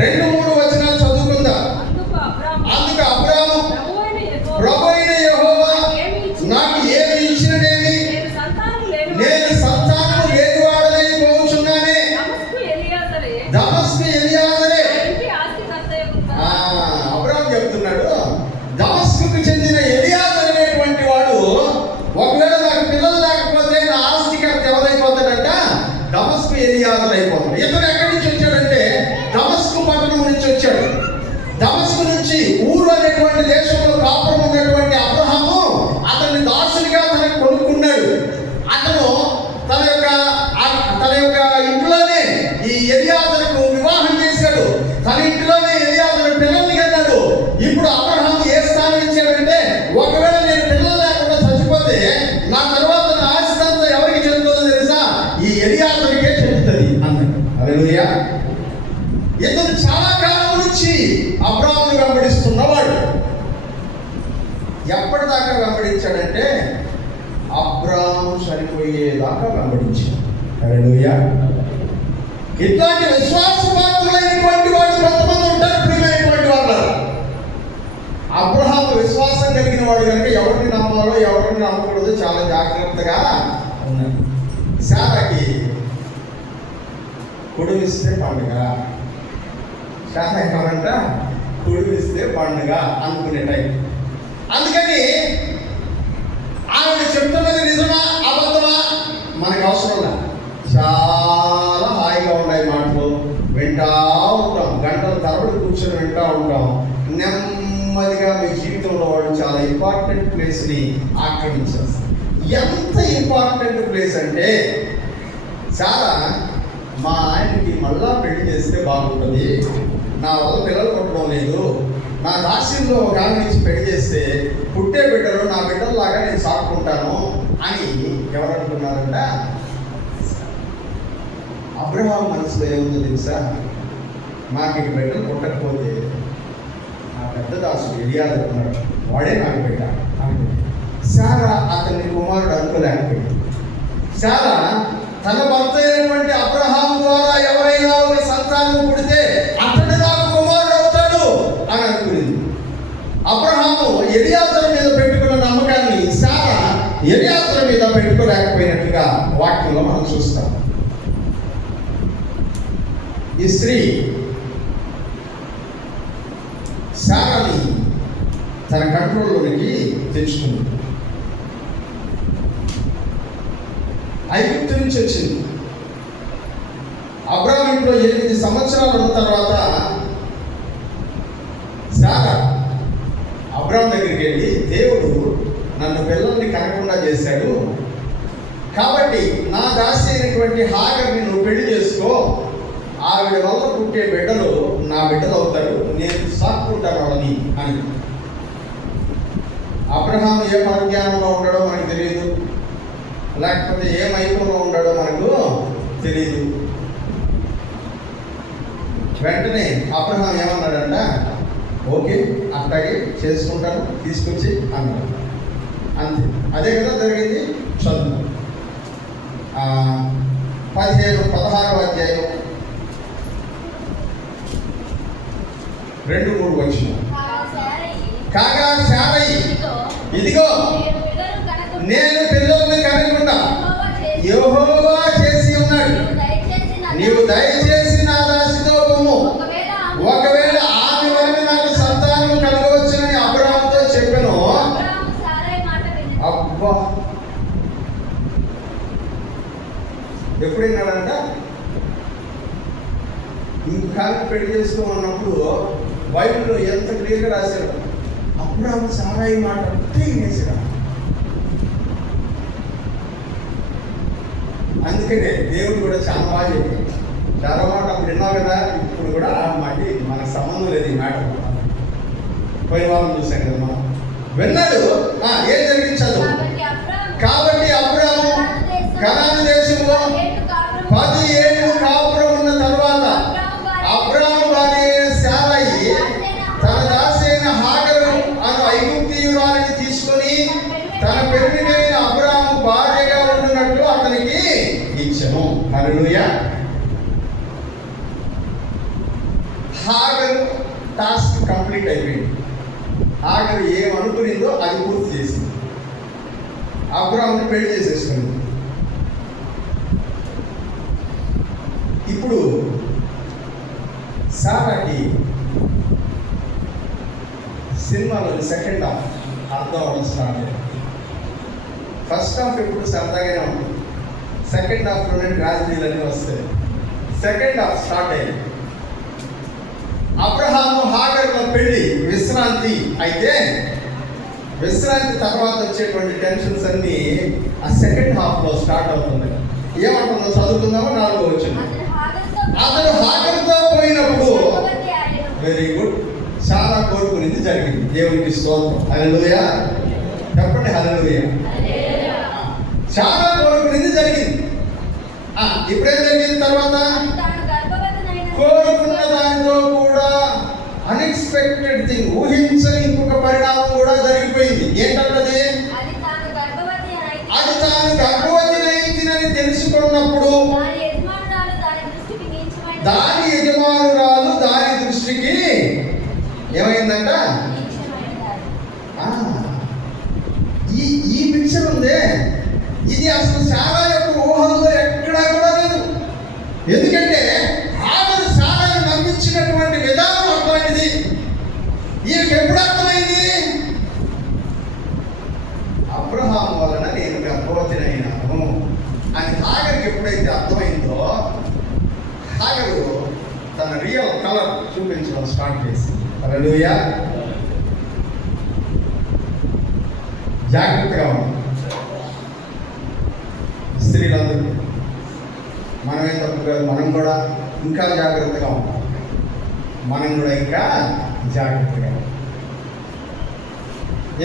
2-3 వచనాలు చదువుకుందాం. అందుకు అబ్రాము, ప్రభువైన యెహోవా నాకు ఏమి ఇచ్చినదేమి? నేను సంతానము లేని వాడనై పోవుచున్నానే. దమస్కు ఎలియాజరే. అబ్రాము చెప్తున్నాడు, దమస్కుకు చెందిన ఎలియాజరు అనేటువంటి వాడు ఒకవేళ నాకు పిల్లలు లేకపోతే నా ఆస్తికర్త ఎవరైపోతాడంట? దమస్కు ఎలియాజరు అయిపోతాడు. ఇతను ఎక్కడి నుంచి వచ్చాడంటే దమస్కు పట్టణం నుంచి వచ్చాడు. దమస్కు నుంచి ఊరు అనేటువంటి దేశంలో కాపురం ఉన్నటువంటి అబ్రహాము అతన్ని దాసునిగా తనకు కొనుక్కున్నాడు. అతను తన యొక్క ఇంట్లోనే ఈ ఎలియాజరుకు వివాహం చేశాడు. తన ఇంట్లోనే ఎలియాజరు పిల్లల్ని కన్నాడు. ఇప్పుడు అబ్రహాము ఏ స్థానం ఇచ్చాడంటే, ఒకవేళ నేను పిల్లలు లేకుండా చచ్చిపోతే నా తర్వాత నా ఆస్తి అంతా ఎవరికి చెందుతుందో తెలుసా? ఈ ఎలియాజరుకే చెందుతుంది అన్నాడు. హల్లెలూయా. ఇతను చాలా కాలం నుంచి అబ్రాహామును వెంబడిస్తున్నవాడు. ఎప్పటిదాకా వెంబడించాడంటే అబ్రాహాము చనిపోయేదాకా వెంబడించాడు. హల్లెలూయా. ఇట్లాంటి విశ్వాసపాత్రులైనటువంటి వాడు కొంతమంది ఉంటారు. ప్రియమైనటువంటి వాళ్ళు, అబ్రహాము విశ్వాసం కలిగిన వాడు కనుక ఎవరిని నమ్మాలో ఎవరిని నమ్మకూడదు చాలా జాగ్రత్తగా ఉన్నాడు. శారాకి కుడివిస్తే పండుగ, శారా ఏమంట? కుడివిస్తే పండుగ అనుకునే టైం. అందుకని ఆవిడ చెప్తున్నది నిజమా అబద్ధమా మనకు అవసరం లేదు. చాలా హాయిగా ఉన్నాయి మాటలు, వింటా ఉంటాం, గంటల తరబడి కూర్చొని వింటా ఉంటాం. నెమ్మదిగా మీ జీవితం జీవితంలో వాళ్ళు చాలా ఇంపార్టెంట్ ప్లేస్ని ఆక్రమించేస్తారు. ఎంత ఇంపార్టెంట్ ప్లేస్ అంటే, చాలా మా ఆయనకి మళ్ళా పెళ్లి చేస్తే బాగుంటుంది, నా వల్ల పిల్లలు పుట్టడం లేదు, నా రాశిలో ఒక ఆమె నుంచి పెళ్లి చేస్తే పుట్టే బిడ్డలు నా బిడ్డల్లాగా నేను సాగుకుంటాను అని ఎవరు అనుకున్నారంట? అబ్రహాం మనసులో ఏముందో తెలుసా? నాకు ఇక బిడ్డలు పుట్టకపోతే నా పెద్ద దాసుడు ఎలియాజరు ఉన్నాడు, వాడే నాకు బిడ్డ. శారా అతన్ని కుమారుడు అనుకోలేకపోయింది. శారా తన భర్త అయినటువంటి అబ్రహాం ద్వారా ఎవరైనా ఒక సంతానం పుడితే అతడు నాకు కుమారుడు అవుతాడు అని అనుకునేది. అబ్రహాము ఎలియాజరు మీద పెట్టుకున్న నమ్మకాన్ని శారా ఎలియాజరు మీద పెట్టుకోలేకపోయినట్టుగా వాక్యంలో మనం చూస్తాం. ఈ స్త్రీ శారాని తన కంట్రోల్లోనికి తెచ్చుకుంది. ఐగుప్తు నుంచి వచ్చింది. అబ్రాహాం ఇంట్లో 8 సంవత్సరాలు ఉన్న తర్వాత శారా అబ్రాహాం దగ్గరికి వెళ్ళి, దేవుడు నన్ను పిల్లల్ని కనకుండా చేశాడు కాబట్టి నా దాసి అయినటువంటి హాగర్ని నువ్వు పెళ్లి చేసుకో, ఆవిడ వల్ల పుట్టే బిడ్డలు నా బిడ్డలు అవుతారు, నేను సాక్కుంటాను వాళ్ళని అని. అబ్రహాం ఏ పరిజ్ఞానంలో ఉండడో మనకు తెలియదు, లేకపోతే ఏ మైకంలో ఉండడో మనకు తెలియదు. వెంటనే అబ్రహాం ఏమన్నాడంట? ఓకే, అట్లాగే చేసుకుంటాను, తీసుకొచ్చి అన్నాడు. అంతే, అదే కదా జరిగింది. చదువు 16వ అధ్యాయం 2-3 వచ్చిన. కాగా శారయి, ఇదిగో నేను పిల్లల్ని కనకుండా యెహోవా చేసి ఉన్నాడు, నీవు దయచేసి నా దాసితో పొమ్ము, ఒకవేళ ఆమె వలన నాకు సంతానం కలగవచ్చునని అబ్రహాముతో చెప్పెను. అబ్బా, ఎప్పుడైనాడంట? ఇంకా పెళ్లి చేసుకోమన్నప్పుడు బైబిల్లో ఎంత క్లియర్గా రాశారు. అబ్రహాము సారాయి మాట వేసాడు. అందుకనే దేవుడు కూడా చాలా బాగా చెప్పాడు. చాలా మాట అప్పుడు విన్నావు కదా, ఇప్పుడు కూడా మళ్ళీ మనకు సంబంధం లేదు ఈ మాట. పోయిన వాళ్ళని చూసాం కదా మనం, విన్నాడు. ఏం జరిగించదు కాబట్టి అబ్రహాము కనాను దేశంలో 10 ఏళ్ళు కాపురం ఉన్న తర్వాత అబ్రహాము భార్య శారయి తన దాసి అయిన హాగరు అను ఐగుప్తీయురాలిని తీసుకొని తన పెళ్లికైన అబ్రహాము భార్యగా ఉండినట్లు అతనికి ఇచ్చెను. హల్లెలూయా. హాగరు టాస్క్ కంప్లీట్ అయిపోయింది. హాగరు ఏమనుకునిందో అది పూర్తి చేసింది. అబ్రహాముని పెళ్లి చేసేసుకుంది. ఇప్పుడు శారాకి సినిమాలో సెకండ్ హాఫ్ అర్థం అవ్వడం స్టార్ట్ అయ్యింది. ఫస్ట్ హాఫ్ ఎప్పుడు సరదాగానే ఉంటుంది, సెకండ్ హాఫ్లోనే ట్రాజడీలన్నీ వస్తాయి. సెకండ్ హాఫ్ స్టార్ట్ అయ్యింది. అబ్రహాము హాగరుల పెళ్లి విశ్రాంతి అయితే, విశ్రాంతి తర్వాత వచ్చేటువంటి టెన్షన్స్ అన్నీ ఆ సెకండ్ హాఫ్లో స్టార్ట్ అవుతుంది. ఏమంటుందో చదువుకుందామో 4వ వచనం. అతడు హాగరుతో పోయినప్పుడు, వెరీ గుడ్, చాలా కోరుకునేది జరిగింది. దేవునికి స్తోత్రం. హల్లెలూయా చెప్పండి, హల్లెలూయా. చాలా కోరుకునేది జరిగింది. ఇప్పుడేం జరిగింది? తర్వాత కోరుకున్న దానితో కూడా అన్ఎక్స్పెక్టెడ్ థింగ్, ఊహించని ఇంకొక పరిణామం కూడా జరిగిపోయింది. ఏంటంటది? అది తాను గర్భవతినైందని తెలుసుకున్నప్పుడు దాని యజమానురాలు దాని దృష్టికి ఏమైందంట? ఈ పిక్చర్ ఉందే, ఇది అసలు శారా యొక్క ఊహల్లో ఎక్కడా కూడా లేదు. ఎందుకంటే హాగరు శారాను నమ్మించినటువంటి విధానం అటువంటిది. ఈయనకి ఎప్పుడు అర్థమైంది? అబ్రహాము వలన నేను గర్భవతినైనాను అని హాగరుకి ఎప్పుడైతే అర్థమైందో, హాగరు తన రియల్ కలర్ చూపించడం స్టార్ట్ చేసింది. హల్లెలూయా. జాగ్రత్తగా ఉంటాం. స్త్రీలందరూ మనమే తప్పు కాదు, మనం కూడా ఇంకా జాగ్రత్తగా ఉంటాం. మనం కూడా ఇంకా జాగ్రత్తగా ఉంటాం.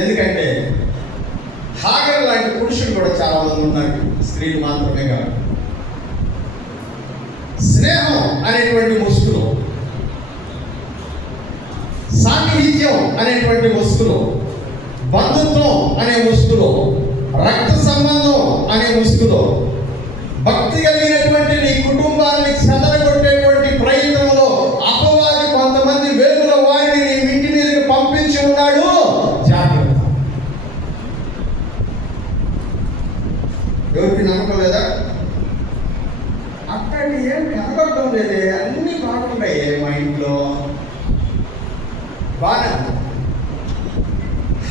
ఎందుకంటే హాగర్ లాంటి పురుషులు కూడా చాలా మంది ఉన్నారు, స్త్రీలు మాత్రమే కాదు. స్నేహం అనేటువంటి ముసుగులో, సాన్నిహిత్యం అనేటువంటి ముసుగులో, బంధుత్వం అనే ముసుగులో, రక్త సంబంధం అనే ముసుగులో, భక్తి కలిగినటువంటి నీ కుటుంబాన్ని చెదరగొట్టేటువంటి ప్రయత్నంలో అపవాది కొంతమంది వేగుల వారిని నీ ఇంటి మీదకి పంపించి ఉన్నాడు. జాగ్రత్త. ఎవరికి నమ్మకం లేదా? అక్కడికి ఏం కనబడటం లేదే, అన్ని బాగుంటాయి మా ఇంట్లో. బాగా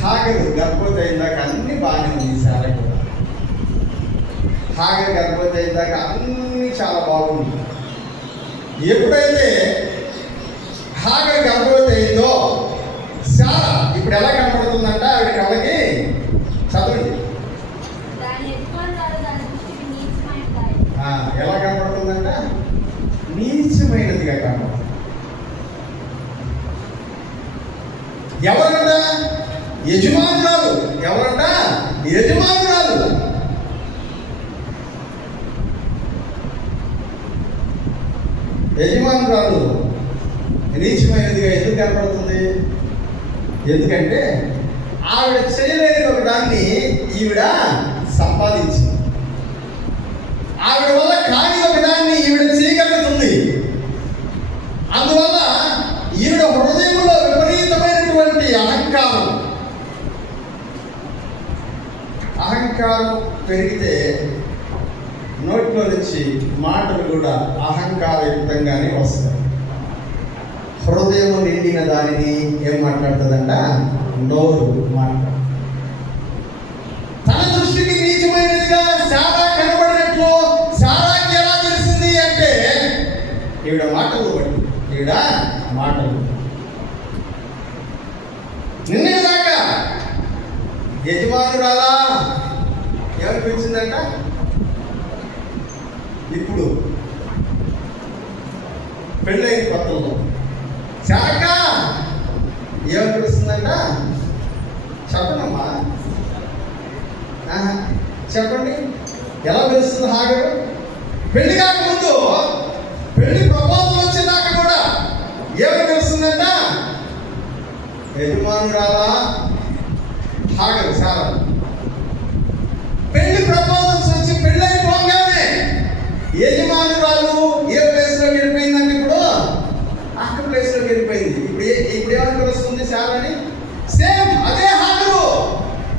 హాగరు గర్భవతి అయిందాక అన్ని బాగానే ఉంది. సారా కూడా హాగరు గర్భవతి అయిందాక అన్ని చాలా బాగుంది. ఎప్పుడైతే హాగరు గర్భవతి అయిందో సారా ఇప్పుడు ఎలా కనపడుతుందంట? ఆవిడ కళ్ళకి చదవండి, ఎలా కనపడుతుందంట? నీచమైనదిగా కనపడుతుంది. ఎవరంట? యజమానురాలు. ఎవరంట? యజమానురాలు. యజమానురాలు నీచమైనదిగా ఎందుకు కనపడుతుంది? ఎందుకంటే ఆవిడ చేయలేని ఒక దాన్ని ఈవిడ సంపాదించింది. ఆవిడ వల్ల కాని ఒక దాన్ని ఈవిడ చేయగలుగుతుంది. అందువల్ల ఈవిడ హృదయంలో విపరీతమైనటువంటి అహంకారం పెరిగితే నోట్లో నుంచి మాటలు కూడా అహంకారయుక్తంగానే వస్తాయి. హృదయం నిండిన దానిని ఏం మాట్లాడుతుందంట? నోరు మాట్లాడు. తన దృష్టికి నీచమైనదిగా సారా కనబడినట్లు సారాకి ఎలా తెలిసింది అంటే ఈవిడ మాటలు బట్టి. ఈవిడ మాటలు నిన్నదాకా యజమానురాలా ఏమనిపించిందంట? ఇప్పుడు పెళ్ళైన కొత్తలో శాఖ ఏమనిపిస్తుందంట? చెప్పనమ్మా, చెప్పండి. ఎలా పిలుస్తుంది హాగరు? పెళ్లి కాకముందు, పెళ్లి ప్రపోజల్ వచ్చేదాకా కూడా ఏమని పిలుస్తుందంట? యజమానురాలా హాగరు సారా. పెళ్లి ప్రపోజల్స్ వచ్చి పెళ్ళైపోగానే యజమానురాలు ఏ ప్లేస్లోకి వెళ్ళిపోయిందంటే ఇప్పుడు అక్కడ ప్లేస్లోకి వెళ్ళిపోయింది. ఇప్పుడు ఏమని పిలుస్తుంది సారాని? సేమ్ అదే హాగరు,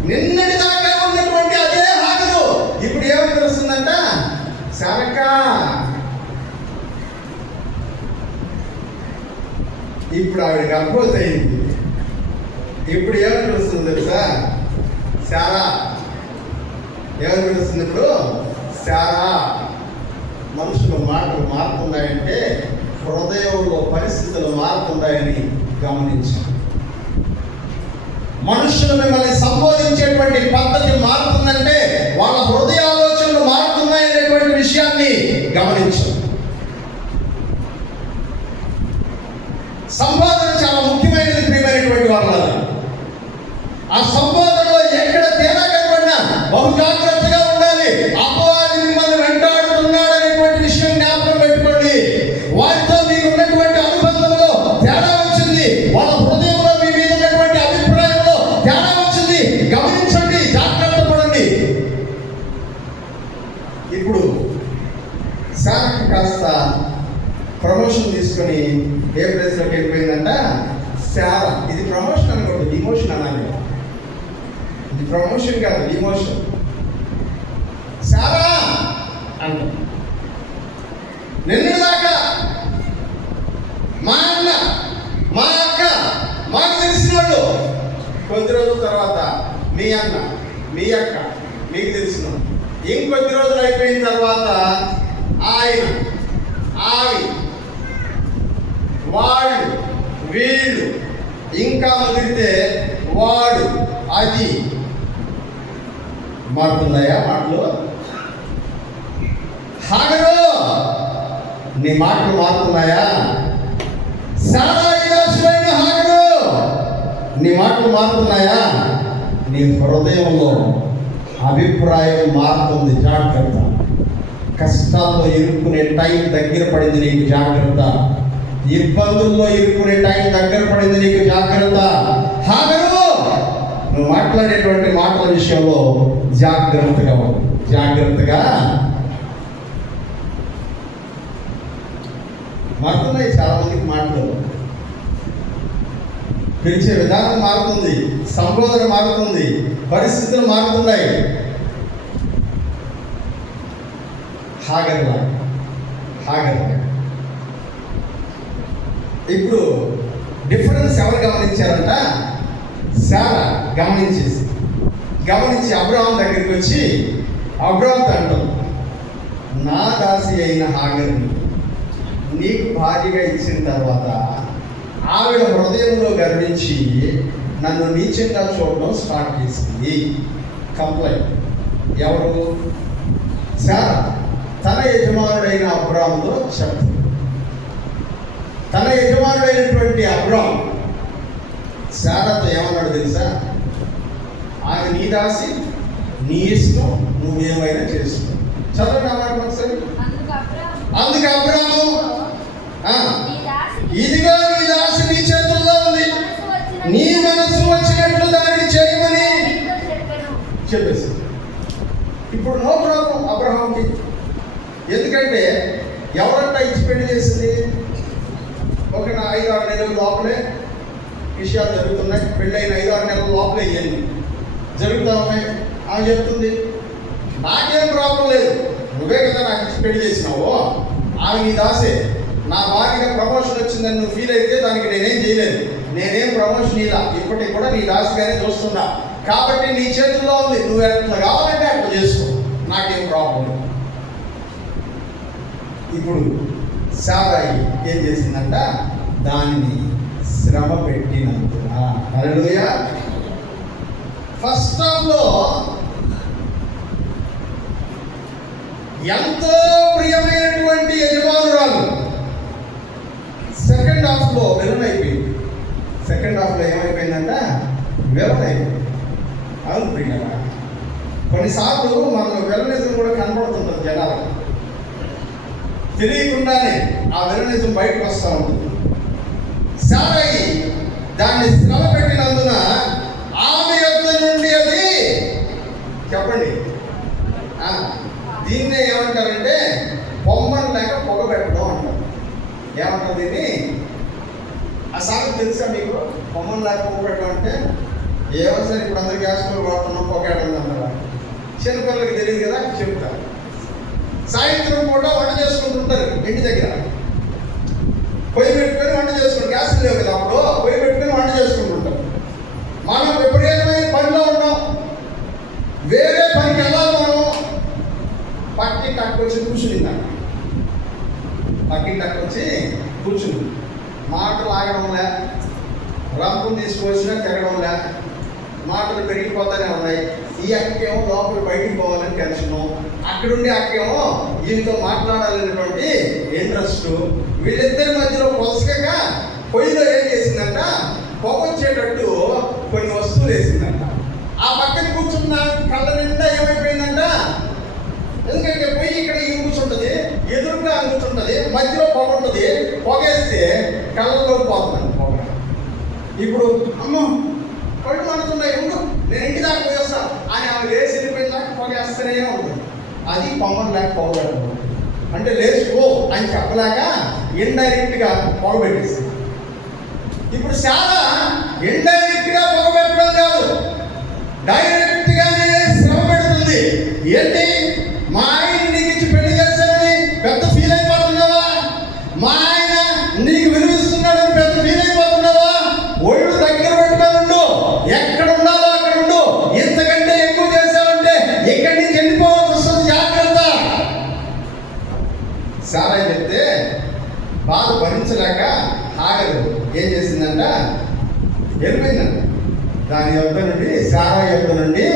నిన్నటి దాకా ఉన్నటువంటి అదే హాగరు ఇప్పుడు ఏమని పిలుస్తుందంట? శారక. ఇప్పుడు ఆవిడ గర్భవతి అయింది. ఇప్పుడు ఏమని పిలుస్తుంది తెలుసా? శారా. ఏమని పిలుస్తుంది ఇప్పుడు? శారా. మనుషుల మాటలు మారుతున్నాయంటే హృదయంలో పరిస్థితులు మారుతున్నాయని గమనించాలి. మనుషులు మిమ్మల్ని సంబోధించేటువంటి పద్ధతి మారుతుందంటే వాళ్ళ హృదయ ఆలోచనలు మారుతున్నాయనేటువంటి విషయాన్ని గమనించాలి. సంబోధన చాలా ముఖ్యమైనది ప్రియమైనటువంటి వాళ్ళ. ఆ సంబోధనలో ఎక్కడ తేడా కనబడినా బహు జాగ్రత్తగా ఉండాలి. అపవాది మిమ్మల్ని వెంటాడుతున్నాడు అనేటువంటి విషయం జ్ఞాపకం పెట్టుకోండి. వారితో మీకు ఉన్నటువంటి అనుబంధంలో తేడా వచ్చింది, వాళ్ళ హృదయంలో మీ మీద ఉన్నటువంటి అభిప్రాయంలో తేడా వచ్చింది. గమనించండి, జాగ్రత్త పడండి. ఇప్పుడు శాఖ కాస్త ప్రమోషన్ తీసుకొని ఏ ప్లేస్లోకి వెళ్ళిపోయిందంట? శారా. ఇది ప్రమోషన్ అనుకోండి, డిమోషన్ అనాలి. ఇది ప్రమోషన్ కాదు, డిమోషన్. శారా అంట. నిన్నదాకా మా అన్న, మా అక్క, మాకు తెలిసిన వాళ్ళు, కొద్ది రోజుల తర్వాత మీ అన్న, మీ అక్క, మీకు తెలిసిన. ఇంకొద్ది రోజులు అయిపోయిన తర్వాత ఆయన, ఆవి, వాళ్ళు, వీళ్ళు, ఇంకా ముదిరితే వాడు, అది, మారుతున్నాయా మాటలు? హాగరు, నీ మాటలు మారుతున్నాయా? సారాయి దాసుడైన హాగరు, నీ మాటలు మారుతున్నాయా? నీ హృదయంలో అభిప్రాయం మారుతుంది, జాగ్రత్త. కష్టాల్లో ఇరుక్కునే టైం దగ్గర పడింది, నీకు జాగ్రత్త. ఇబ్బందుల్లో ఇరుక్కునే టైం దగ్గర పడింది, నీకు జాగ్రత్త. హాగరు, నువ్వు మాట్లాడేటువంటి మాటల విషయంలో జాగ్రత్తగా జాగ్రత్తగా. మారుతున్నాయి చాలా మందికి మాటలు, పిలిచే విధానం మారుతుంది, సంబోధన మారుతుంది, పరిస్థితులు మారుతున్నాయి. హాగర్లా ఇప్పుడు డిఫరెన్స్ ఎవరు గమనించారంట? శారా గమనించి అబ్రాహాం దగ్గరికి వచ్చి అబ్రాహాంతో అంటాం, నా దాసి అయిన హాగర్ని నీకు భార్యగా ఇచ్చిన తర్వాత ఆవిడ హృదయంలో గర్వించి నన్ను నీచంగా చూడడం స్టార్ట్ చేసింది. కంప్లైంట్ ఎవరు? శారా తన యజమానుడైన అబ్రాహాముతో చెప్తుంది. తన యజమానుడైనటువంటి అబ్రాహాం శారాతో ఏమన్నాడు తెలుసా? ఆమె నీ దాసి, నీ ఇష్టం, నువ్వేమైనా చేసుకో. చదవండి అన్నాడు ఒకసారి. అందుకు అబ్రాహాము, ఇదిగో నీ దాసి నీ చేతుల్లో ఉంది, నీ మనసు వచ్చినట్లు దానిని చేయమని చెప్పేసి. ఇప్పుడు నో ప్రాబ్లం అబ్రహాంకి. ఎందుకంటే ఎవరంట ఇచ్చి పెళ్లి చేసింది? ఒక 5-6 నెలల లోపలే విషయాలు జరుగుతున్నాయి. పెళ్ళైన 5-6 నెలల లోపలే ఇవన్నీ జరుగుతూ ఉన్నాయి. ఆమె చెప్తుంది, నాకేం ప్రాబ్లం లేదు, నువ్వే కదా నాకు ఇచ్చి పెళ్లి చేసినావు, ఆమె నీ దాసే, నా భార్యగా ప్రమోషన్ వచ్చిందని నువ్వు ఫీల్ అయితే దానికి నేనేం చేయలేదు, నేనేం ప్రమోషన్ ఇలా, ఇప్పటికి కూడా నీ దాసిగానే చూస్తున్నా, కాబట్టి నీ చేతుల్లో ఉంది, నువ్వు ఎట్లా కావాలంటే అట్లా చేసుకో, నాకేం ప్రాబ్లం లేదు. ఇప్పుడు శారాయి ఏం చేసిందంట? దానిని శ్రమ పెట్టినందున. హల్లెలూయా. ఫస్ట్ హాఫ్లో ఎంతో ప్రియమైనటువంటి యజమానురాలు సెకండ్ హాఫ్లో విలనైపోయింది. సెకండ్ హాఫ్లో ఏమైపోయిందంట? విలనైపోయింది. అవును ప్రియులారా, కొన్నిసార్లు మనలో విలనిజం కూడా కనబడుతుంటుంది జనాలకు, తెలియకుండానే ఆ విలనిజం బయటకు వస్తూ ఉంటుంది. శారాయి దాన్ని శ్రమ పెట్టినందున ఆమె యొద్ద నుండి అది, చెప్పండి, దీన్నే ఏమంటారంటే బొమ్మను లేక పొగ పెట్టడం అంటారు. ఏమంటారు దీన్ని? ఆ సాగు తెలుసా మీకు? బొమ్మను లేక పొగ పెట్టడం అంటే ఏమో సార్, ఇప్పుడు అందరు గ్యాస్ పొగ వాడుతున్నాం, పొగ అన్నారు. చిన్నపిల్లలకి తెలియదు కదా, చెప్తారు. సాయంత్రం కూడా వంట చేసుకుంటుంటారు ఇంటి దగ్గర, పొయ్యి పెట్టుకొని వంట చేసుకుంటారు. గ్యాస్ లేవు కదా అప్పుడు, పొయ్యి పెట్టుకొని వంట చేసుకుంటుంటారు. మనం విపరీతమైన పనిలో ఉంటాం, వేరే పనికి వెళ్ళాలి. మనం పక్కింటి అక్క వచ్చి కూర్చునిందంట, పక్కింటి అక్క వచ్చి కూర్చుంది. మాటలు ఆగడంలే, రంపును తీసుకొచ్చినా తిరగడంలే, మాటలు పెరిగిపోతూనే ఉన్నాయి. ఈ అక్కేమో లోపల బయటికి పోవాలని టెన్షను, అక్కడుండి అక్కేమో ఈయనతో మాట్లాడాలనేటువంటి ఇంట్రెస్ట్. వీళ్ళిద్దరి మధ్యలో పొసగక పొయ్యిలో ఏం చేసిందంట? పొగ వచ్చేటట్టు కొన్ని వస్తువులు వేసిందంట. ఆ పక్కన కూర్చున్న కళ్ళ నిండా ఏమైపోయిందంట? ఎందుకంటే పొయ్యి ఇక్కడ ఈ కూర్చుంటుంది, ఎదురుగా కూర్చుంటుంది, మధ్యలో పొగ ఉంటుంది. పొగేస్తే కళ్ళలో పోతుందండి పొగ. ఇప్పుడు అమ్మ కళ్ళు మండుతున్నాయి, ఉండు నేను ఇంటి దాకా పోయేస్తా అని ఆమె లేచి వెళ్ళిపోయిన దాకా పొగేస్తూనే ఉంటుంది. అది పొమ్మని లేక పొగబెట్టడం అంటే లేచిపో అని చెప్పలేక ఇండైరెక్ట్గా పొగబెట్టేసి. ఇప్పుడు చాలా ఇండైరెక్ట్గా పొగబెట్టడం కాదు, డైరెక్ట్గానే శ్రమ పెడుతుంది. ఏంటి? మా ఆయన నీకు ఇచ్చి పెళ్లి చేశాడని పెద్ద ఫీల్ అయిపోతున్నావా? మా ఆయన నీకు విలువిస్తున్నాడని పెద్ద ఫీల్ అయిపోతున్నావా? ఒళ్ళు దగ్గర పెట్టుకోనుండు, ఎక్కడ ఉండాలో అక్కడ ఉండు. ఇంతకంటే ఎక్కువ చేసావంటే ఇక్కడి నుంచి వెళ్ళిపోవాల్సి వస్తుంది, జాగ్రత్త. సారా చెప్తే బాధ భరించలేక హాగరు ఏం చేసిందంట? వెళ్ళిపోయిందంట. దాని యొక్క నుండి, సారా యొక్క నుండి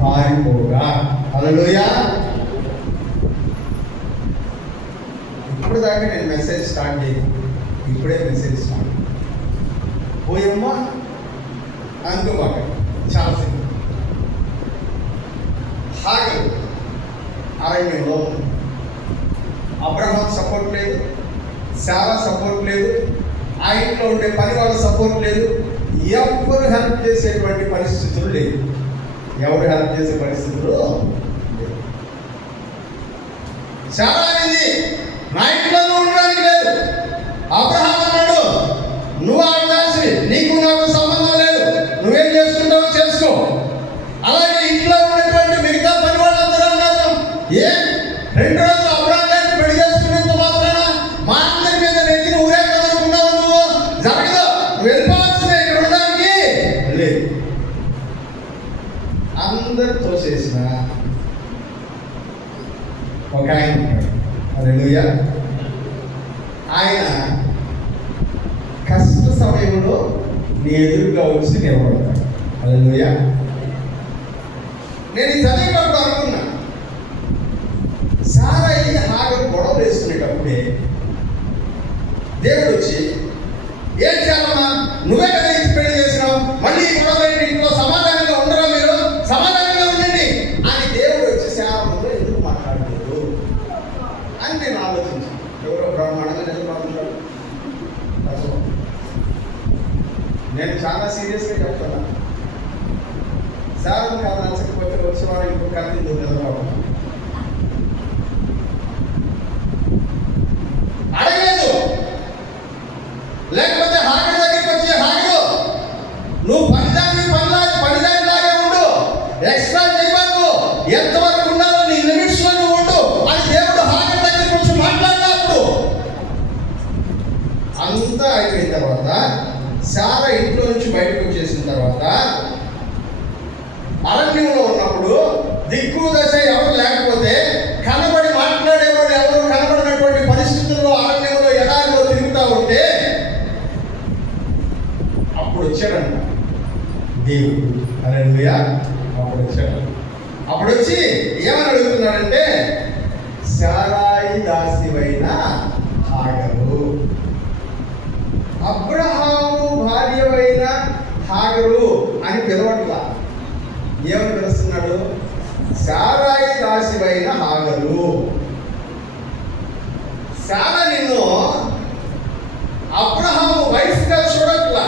పారిపోగా. హల్లెలూయా. ఇప్పుడు దాకా నేను మెసేజ్ స్టార్ట్ చేయను, ఇప్పుడే మెసేజ్ స్టార్ట్. పోయమ్మా అనుకోబాక, చాలా సింపుల్. హాగరు అరణ్యంలో అబ్రహాం సపోర్ట్ లేదు, శారా సపోర్ట్ లేదు, ఆ ఇంట్లో ఉండే పని వాళ్ళ సపోర్ట్ లేదు, ఎవరు హెల్ప్ చేసేటువంటి పరిస్థితులు లేవు. ఎవరు హెల్ప్ చేసే పరిస్థితులు లేవు. శారా అనేది నా ఇంట్లో ఉండడానికి లేదు. అబ్రహాం అన్నాడు, నువ్వు ఆడదాసి, నీకు నాకు సంబంధం లేదు, నువ్వేం చేసుకుంటావో చేసుకో. అలాగే ఇంట్లో ఉన్నటువంటి మిగతా పని వాళ్ళందరూ అన్నారు, ఏ 2 రోజులు అబ్రహాం గారిని పెళ్లి చేసుకునేంత మాత్రాన మా అందరి మీద నెత్తిని ఊరేగదనుకున్నావు, నువ్వు జరగదు, నువ్వు వెళ్ళిపోవాల్సిన ఇక్కడ ఉండడానికి లేదు. అందరు తోసేసిన ఒక ఆయన ఉంటాడు. హల్లెలూయా. ఆయన కష్ట సమయంలో నీ ఎదురుగా వచ్చి నిలబడతాడు. హల్లెలూయా. నేను ఈ చదివేటప్పుడు అనుకున్నా, సారాయి హాగరు గొడవ వేసుకునేటప్పుడే దేవుడు వచ్చి, ఏం చేయాలమ్మా, నువ్వే కదా ఇచ్చి పెళ్లి చేసినావు, మళ్ళీ ఈ గొడవ ఇంట్లో సమాధానంగా ఉండరా, మీరు సమాధానంగా ఉండండి అని దేవుడు వచ్చి శారంలో ఎందుకు మాట్లాడలేదు అని నేను ఆలోచించాను. ఎవరో బ్రహ్మాండంగా నిలబడుతున్నాడు. నేను చాలా సీరియస్గా చెప్తున్నా. శారం కాదు నచ్చకపోతే వచ్చేవాడు ఇంకో కత్తి నిలబడడం అడగలేదు. లేకపోతే హాగరు దగ్గరికి వచ్చి, హాగరు నువ్వు పనిదానిలాగే ఉండు, ఎక్స్ట్రా చేయబాకు, ఎంతవరకు ఉన్నారో నీ లిమిట్స్ లో నువ్వు ఉండు అని దేవుడు హాగరు దగ్గరికి వచ్చి మాట్లాడినప్పుడు అంతా అయిపోయిన తర్వాత, శారా ఇంట్లో నుంచి బయటకు వచ్చేసిన తర్వాత, అరణ్యంలో ఉన్నప్పుడు దిక్కు దశ ఎవరు లేకపోతే, కనబడి మాట్లాడేవాడు ఎవరు కనబడినటువంటి పరిస్థితుల్లో అరణ్యంలో ఎడారిలో తిరుగుతూ ఉంటే అప్పుడు వచ్చాడంట దేవుడు. హల్లెలూయా. అప్పుడు వచ్చాడు. అప్పుడు వచ్చి ఏమని అడుగుతున్నాడంటే, శారాయి దాసివైన హాగరు, అబ్రహాము భార్యవైన హాగరు అని పిలవట్లా. ఏమని పిలుస్తున్నాడు? శారాయి దాసివైన హాగరు. శారా నిన్ను అబ్రహాము వైఫ్ గా చూడట్లా.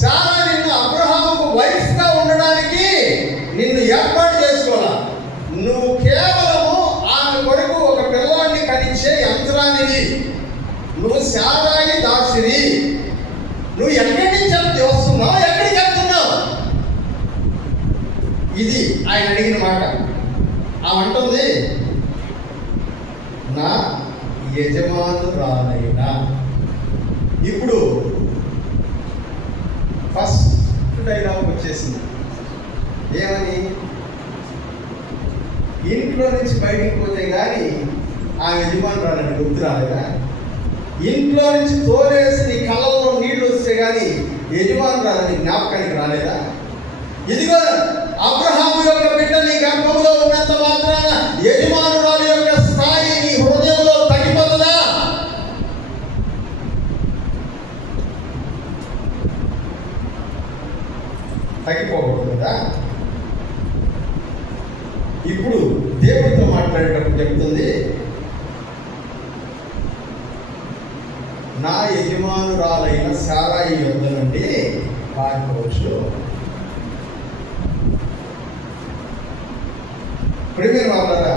శారా నిన్ను అబ్రహాముకు వైఫ్ గా ఉండడానికి నిన్ను ఏర్పాటు చేసుకోవాలా. నువ్వు కేవలము ఆమె కొరకు ఒక పిల్లవాడిని కనిచ్చే యంత్రానివి. నువ్వు శారాయి దాసివి. నువ్వు ఎక్కడి నుంచి వస్తున్నావు, ఎక్కడికి వెళ్తున్నావు? ఇది ఆయన అడిగిన మాట. ఆ అంటుంది, నా యజమానురాలైన. ఇప్పుడు ఫస్ట్ డైలాగ్ వచ్చేసింది. ఏమని? ఇంట్లో నుంచి బయటికి పోతే కానీ ఆ యజమానురాలని గుర్తు రాలేదా? ఇంట్లో నుంచి తోలేసి నీ కళ్ళల్లో నీళ్లు వస్తే కానీ యజమానురాలని జ్ఞాపకానికి రాలేదా? ఇదిగో అబ్రహాము యొక్క బిడ్డ నీ గర్భంలో ఉన్నంత మాత్రాన యజమానురాలు యొక్క స్థాయి నీ హృదయంలో తగ్గిపోతుందా? తగ్గిపోకూడదు కదా. ఇప్పుడు దేవుడితో మాట్లాడేటప్పుడు చెప్తుంది, నా యజమానురాలైన శారాయి యొద్ద నుండి పారిపోవచ్చు. ప్రియమైన వాళ్ళారా,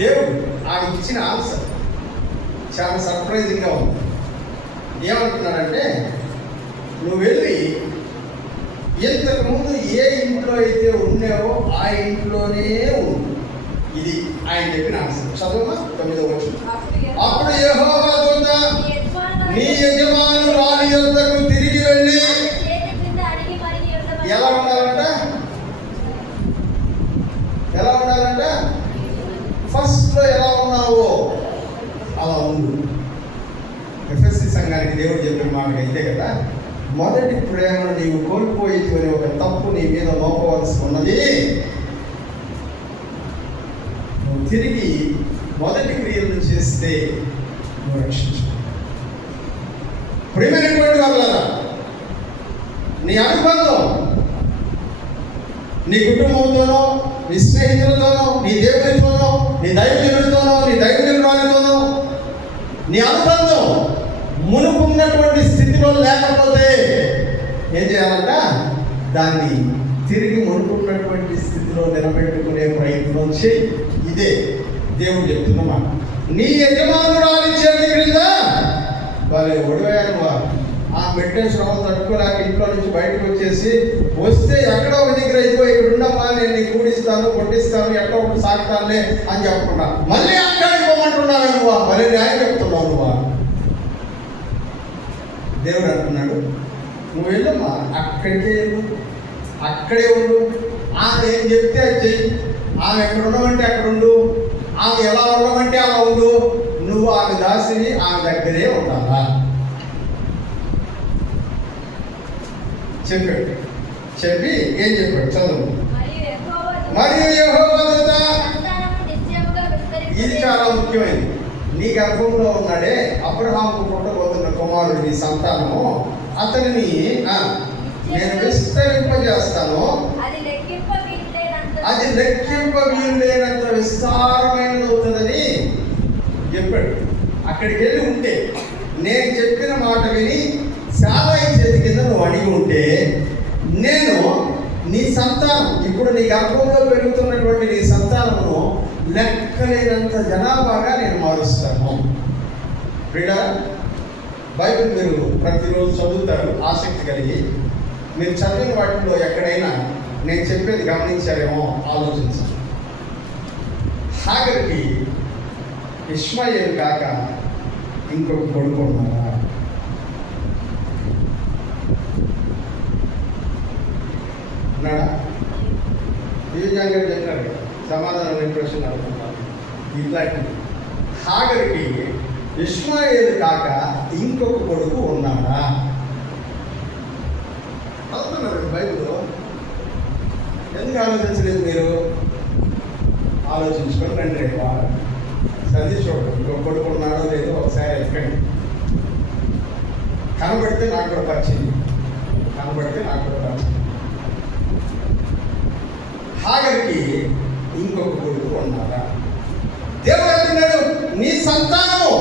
దేవుడు ఆమె ఇచ్చిన ఆన్సర్ చాలా సర్ప్రైజింగ్గా ఉంది. ఏమంటున్నాడంటే, నువ్వు వెళ్ళి ఇంతకుముందు ఏ ఇంట్లో అయితే ఉన్నావో ఆ ఇంట్లోనే ఉండు. ఇది ఆయన చెప్పిన ఆన్సర్. చదువుమా 9వ వచనం. అప్పుడు యెహోవా దూత నీ యజమానురాలి యొద్దకు తిరిగి వెళ్ళి ఎలా ఉండాలంట? ఎలా ఉండాలంట? ఫస్ట్ లో ఎలా ఉన్నావో అలా ఉండు. ఎఫ్ఎస్సి సంఘానికి దేవుడు చెప్పిన మాట అయితే కదా, మొదటి ప్రేమను నీవు కోల్పోయి ఒక తప్పు నీ మీద మోపవలసి ఉన్నది. నువ్వు తిరిగి మొదటి క్రియలను చేస్తే నువ్వు రక్షించు. ప్రియమైనటువంటి వాళ్ళరా, నీ అనుబంధం నీ కుటుంబంతోనో, నీ స్నేహితులతోనో, నీ దేవునితోనో, నీ దైవజనుడితోనో, నీ దైవజనురాలితోనో నీ అనుబంధం మునుకున్నటువంటి స్థితిలో లేకపోతే ఏం చేయాలంట? దాన్ని తిరిగి మునుకున్నటువంటి స్థితిలో నిలబెట్టుకునే ప్రయత్నం చేయి. ఇదే దేవుడు చెప్తున్నమాట. నీ యజమానురాలి చేతి క్రింద వాళ్ళు ఒడివేయాలి. ఆ పెట్టే శ్రమ తట్టుకోలేక ఇంట్లో నుంచి బయటకు వచ్చేసి వస్తే ఎక్కడో ఒక దగ్గర అయిపోయి ఇక్కడ ఉండమ్మా, నేను నీకు కూడిస్తాను, కొట్టిస్తాను, ఎక్కడో ఒకటి సాగుతానులే అని చెప్పకుండా మళ్ళీ అక్కడికి పోమంటున్నావు నువ్వు. మళ్ళీ న్యాయం చెప్తున్నావు నువ్వు. దేవుడు అంటున్నాడు, నువ్వు వెళ్ళమ్మా, అక్కడికే వెళ్ళు, అక్కడే ఉండు. ఆమె ఏం చెప్తే అది చెయ్యి. ఆమె ఎక్కడ ఉండమంటే అక్కడ ఉండు. ఆమె ఎలా ఉండమంటే అలా ఉండు. నువ్వు ఆమె దాసిని, ఆమె దగ్గరే ఉండాలా చెప్పాడు. చెప్పి ఏం చెప్పాడు? చదువు. మరియు యెహోవా దూత, ఇది చాలా ముఖ్యమైనది. నీ గర్భంలో ఉన్నాడే అబ్రహాముకు పుట్టబోతున్న కుమారుడు, నీ సంతానము, అతనిని నేను విస్తరింపజేస్తాను. అది లెక్కింప వీలులేనంత విస్తారమైనది అవుతుందని చెప్పాడు. అక్కడికి వెళ్ళి ఉంటే నేను చెప్పిన మాట విని సారాయి చేతి కింద నువ్వు అడిగి ఉంటే నేను నీ సంతానం, ఇప్పుడు నీ గర్భంలో పెరుగుతున్నటువంటి నీ సంతానము లెక్కలేనంత జనాభాగా నేను మారుస్తాను. ప్రియుడా, బైబిల్ మీరు ప్రతిరోజు చదువుతారు ఆసక్తి కలిగి. మీరు చదివిన వాటిలో ఎక్కడైనా నేను చెప్పేది గమనించారేమో ఆలోచించండి. హాగర్కి ఇష్మాయేలు కాక ఇంకొక కొడుకు ఉన్నారా? ఉన్నాడా? దివ్యాంగా చెప్పారు, సమాధానం ఇంప్రెషన్ అనుకుంటాను. ఇట్లాంటి హాగర్కి ఇష్మాయేలు కాక ఇంకొక కొడుకు ఉన్నాడా? చదువుతున్నారు బైబిల్లో. ఎందుకు ఆలోచించలేదు మీరు? ఆలోచించుకొని రండి, రేపు చదివి చూడండి. ఇంకొక కొడుకు ఉన్నాడో లేదో ఒకసారి ఎత్తుకండి. కనబడితే నాకు కూడా పరిచింది, కనబడితే నాకు కూడా పరిచింది. హాగర్కి ఇంకొక కొడుకు ఉన్నారా? దేవుడు అంటున్నాడు, నీ సంతానము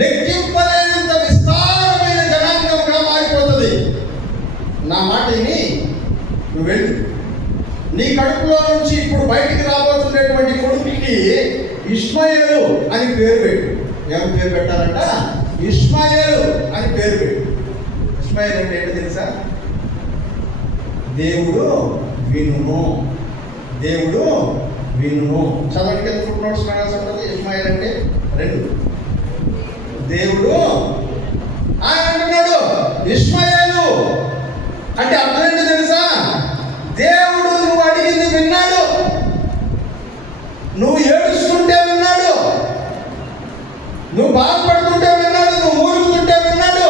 లెక్కింపలేనంత విస్తారమైన జనాంగంగా మారిపోతుంది. నా మాట విని నువ్వు వెళ్ళు. నీ కడుపులో నుంచి ఇప్పుడు బయటికి రాబోతున్నటువంటి కొడుకుకి ఇష్మాయేలు అని పేరు పెట్టు. ఏమని పేరు పెట్టాలంట? ఇష్మాయేలు అని పేరు పెట్టు. ఇష్మాయేలు అంటే ఏంటో తెలుసా? దేవుడు వినుము, దేవుడు వినుము. చదవడానికి కింద ఫుట్ నోట్స్ రాయాల్సి ఉంటుంది. ఇష్మాయేల్ అంటే 2. దేవుడు ఆయన అంటున్నాడు ఇష్మాయేలు అంటే అర్థం ఏంటో తెలుసా? దేవుడు నువ్వు అడిగింది విన్నాడు, నువ్వు ఏడుస్తుంటే విన్నాడు, నువ్వు బాధపడుతుంటే విన్నాడు, నువ్వు మూలుగుతుంటే విన్నాడు.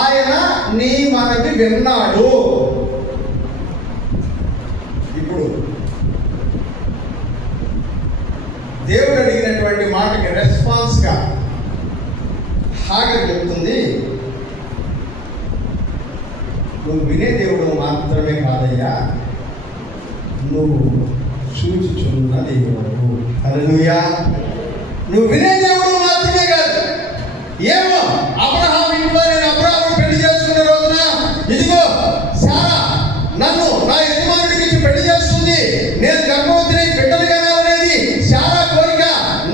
ఆయన నీ మనకి విన్నాడు. ఇప్పుడు దేవుడు అడిగినటువంటి మాటకి రెస్పాన్స్గా హాగర్ చెప్తుంది, నువ్వు వినే దేవుడు మాత్రమే కాదయ్యా, నువ్వు చూచుచున్న దేవుడు. హల్లెలూయా. నువ్వు వినే దేవుడు మాత్రమే కాదు. ఏమో అబ్రహాం ఇంట్లో నేను అబ్రహాము పెళ్లి చేసుకునే రోజున ఇదిగో సారా నన్ను నా యజమానుడికి ఇచ్చి పెళ్లి చేస్తుంది, నేను గర్భవతిని బిడ్డలు కనాలనేది సారా కోరిక,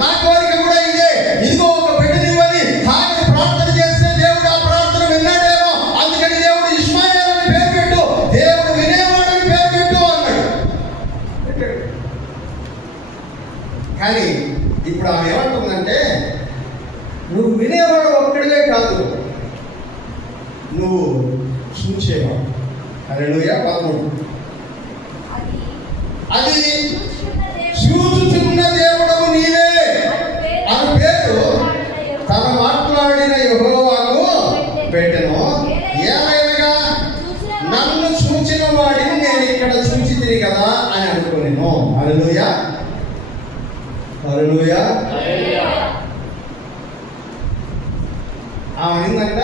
నా కోరిక కూడా ఇదే. ఇదిగో ఒక బిడ్డనివ్వని హాగర్ ప్రార్థన చేస్తే దేవుడు ఆ ప్రార్థన విన్నాడేమో, అందుకని దేవుడు ఇష్మాయేలు అని పేరు పెట్టు, దేవుడు వినేవాడని పేరు పెట్టు అన్నాడు. కానీ ఇప్పుడు ఆమె ఏమంటుందంటే, నువ్వు వినేవాడు ఒక్కడివే కాదు, నువ్వు చూచేవాడు. హల్లెలూయా. 13 అది చూచుచున్న దేవుడవు నీవే అని పేరు తన మాట్లాడిన యెహోవాకు పెట్టెను. ఇక్కడ సూచించింది కదా అని అనుకోలేను. హల్లెలూయా, హల్లెలూయా. ఆమె ఏంటంట,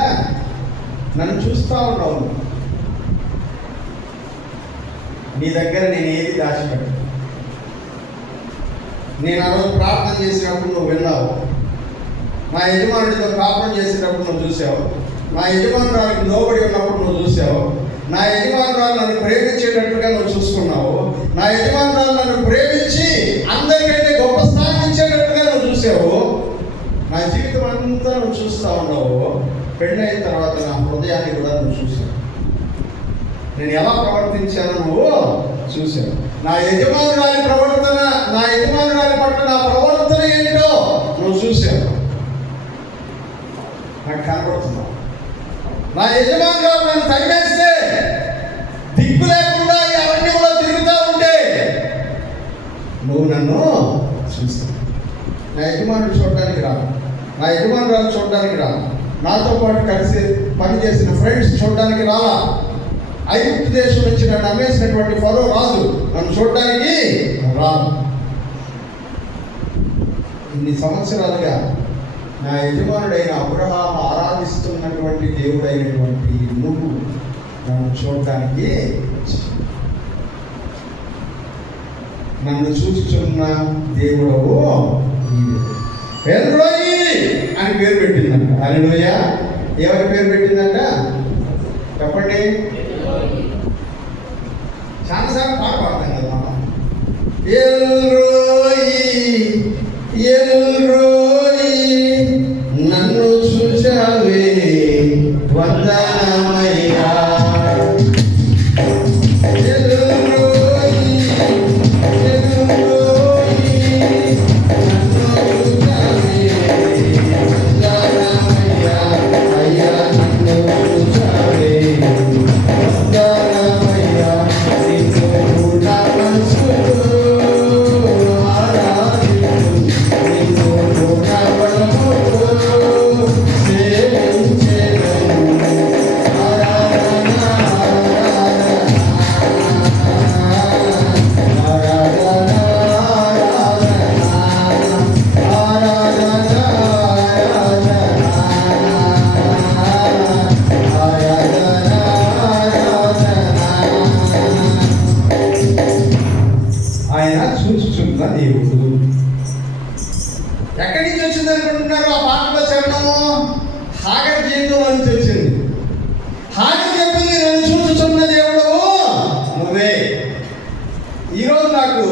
నన్ను చూస్తూ ఉన్నావు, నీ దగ్గర నేను ఏది దాచిపెట్టాను. నేను ఆ రోజు ప్రార్థన చేసినప్పుడు నువ్వు విన్నావు, నా యజమానుడితో ప్రార్థన చేసేటప్పుడు నువ్వు చూసావు, నా యజమానురాలకు లోబడి ఉన్నప్పుడు నువ్వు చూసావు, నా యజమానురాలు నన్ను ప్రేమించేటట్టుగా నువ్వు చూసుకున్నావు, నా యజమానురాలు నన్ను ప్రేమించి అందరికంటే గొప్ప స్థానం ఇచ్చేటట్టుగా నువ్వు చూసావు. నా జీవితం అంతా నువ్వు చూస్తూ ఉన్నావు. పెళ్ళైన తర్వాత నా హృదయాన్ని కూడా నువ్వు చూసావు. నేను ఎలా ప్రవర్తించానో నువ్వు చూసావు. నా యజమానురాలి ప్రవర్తన, నా యజమానురాలి పట్ల నా ప్రవర్తన ఏంటో నువ్వు చూసావు. నాకు కనబడుతున్నావు. నా యజమానురాలు నన్ను తగిలేస్తే దిక్కు లేకుండా ఈ అరణ్యంలో తిరుగుతూ ఉంటే నువ్వు నన్ను చూస్తావు. నా యజమానుడు చూడడానికి రాను, నా యజమానురాలు చూడడానికి రాను, నాతో పాటు కలిసి పనిచేసిన ఫ్రెండ్స్ చూడడానికి రాలా, ఐగుప్తు దేశం నుంచి నన్ను అమ్మేసినటువంటి ఫరో రాజు నన్ను చూడడానికి రాను. ఇన్ని సంవత్సరాలుగా నా యజమానుడైన అబ్రహాము ఆరాధిస్తున్నటువంటి దేవుడైనటువంటి నువ్వు నన్ను చూడడానికి, నన్ను చూస్తున్న దేవుడవు ఎల్రోయి అని పేరు పెట్టిందంట. హల్లెలూయా. ఎవరి పేరు పెట్టిందంట చెప్పండి. చాలాసార్లు పాట పాడతాం కదా మనం. ఎల్రోయి ఎల్రోయి నన్ను చూచావే వందనమయ్యా. చూస్తున్న దేవుడు. ఎక్కడి నుంచి వచ్చింది అనుకుంటున్నారు? ఆ పాటలో చరణము హాగర్ జీవితంలో నుంచి వచ్చింది. హాగర్ చెప్పింది, నన్ను చూస్తున్న దేవుడు నువ్వే. ఈరోజు నాకు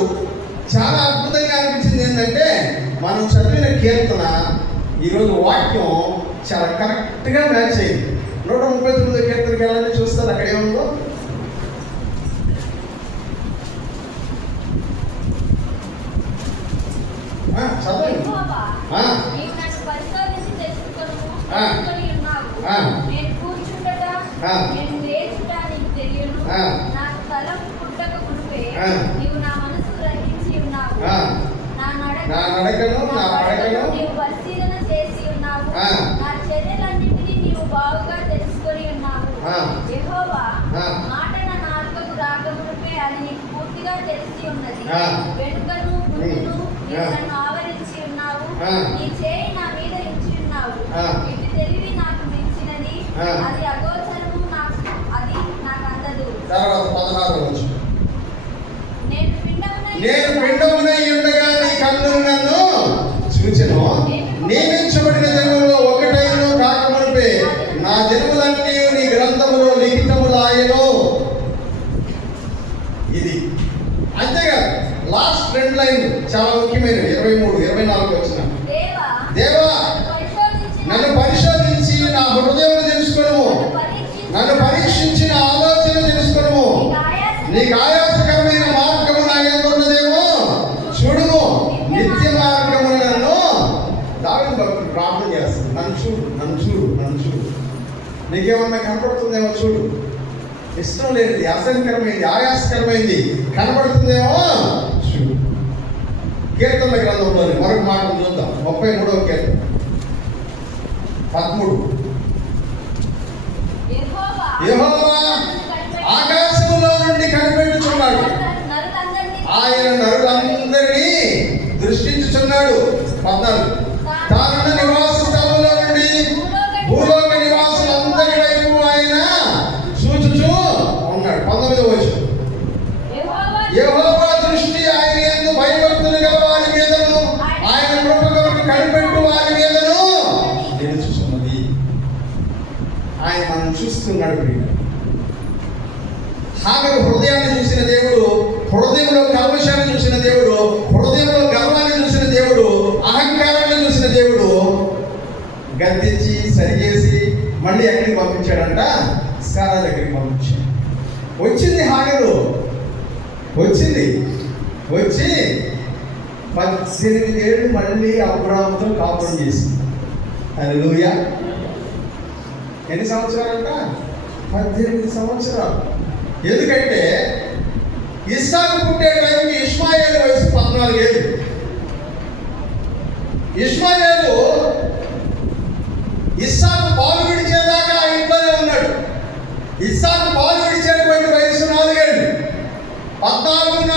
చాలా అద్భుతంగా అనిపించింది ఏంటంటే, మనం చదివిన కీర్తన ఈరోజు వాక్యం చాలా కరెక్ట్గా మ్యాచ్ అయింది. 139 కీర్తనకి వెళ్ళండి, చూస్తారు అక్కడ ఏముందో. నా నడకను నా పడకను నీవు పరిశీలన చేసి ఉన్నావు. నా చర్యలన్నిటినీ నీవు బాగుగా తెలుసుకొని ఉన్నావు. యెహోవా మాట నా నాలుకకు రాకమునుపే అది నీకు పూర్తిగా తెలిసి ఉన్నది. వెనుకను ముందును నీవు నన్ను ఆవరించి ఉన్నావు. నీ చేయి నా మీద ఇచ్చి ఉన్నావు. ఇటు తెలివి నాకు మించినది, అది అగోచరము, అది నాకు అందదు. తర్వాత 16వ వచనం, నేను పిండమునై ఉండగా నీ కన్నులు నన్ను చూచెను. నియమించబడిన జన్మలో ఒకటైన కాకమునుపే నా జన్మలన్నీ నీ గ్రంథములో లిఖితములాయెను. ఇది అంతేకాదు, లాస్ట్ 2 లైన్ చాలా ముఖ్యమైనవి. 23, 24 వచ్చిన దేవా నన్ను పరిశోధించి నా హృదయం తెలుసుకొనుము, నన్ను పరీక్షించి నా ఆలోచన తెలుసుకొనుము. నీకు ఆయాసకరమైన మార్గము నా యందు ఉన్నదేమో చూడుము, నిత్య మార్గము నన్ను. దావీదు భక్తుడు ప్రార్థన చేస్తాడు, నన్ను చూడు, నన్ను చూడు, నన్ను చూడు. నీకేమన్నా కనపడుతుందేమో చూడు. ఇష్టం లేనిది, అసహ్యకరమైంది, ఆయాసకరమైంది కనపడుతుందేమో చూడు. కీర్తనల గ్రంథంలోని మరొక మాటను చూద్దాం. 33వ కీర్తన 13. యెహోవా ఆకాశములో నుండి కనిపెట్టుచున్నాడు. 14. తానున్న నివాస స్థలంలో నుండి భూలోక నివాసులందరి వైపు ఆయన చూచుచూ ఉన్నాడు. 19వ వచనం. యెహోవా దృష్టి ఆయన యందు భయభక్తులు గల వారి మీదను ఆయన కృప కొరకు కనిపెట్టు వారి మీదను నిలుచుచున్నది. ఆయన మనం చూస్తున్నాడు. హాగరు హృదయాన్ని చూసిన దేవుడు, హృదయంలో కల్మషాన్ని చూసిన దేవుడు, హృదయంలో గర్వాన్ని చూసిన దేవుడు, అహంకారాన్ని చూసిన దేవుడు గద్దించి సరిచేసి మళ్ళీ ఎక్కడికి పంపించాడంట? సారా దగ్గరికి పంపించాడు. వచ్చింది హాగరు, వచ్చి 18 ఏళ్ళు మళ్ళీ అబ్రాహాముతో కాపురం చేసింది. హల్లెలూయా. ఎన్ని సంవత్సరాలంట? 18 సంవత్సరాలు. ఎందుకంటే ఇస్సాకు పుట్టే టైంకి ఇష్మాయేలు వయసు 14 ఏళ్ళు. ఇష్మాయేలు ఇస్సాకు పాలు విడిచేదాకా ఆ ఇంట్లోనే ఉన్నాడు. ఇస్సాకు పాలు విడిచేటువంటి వయసు 4 ఏళ్ళు. 18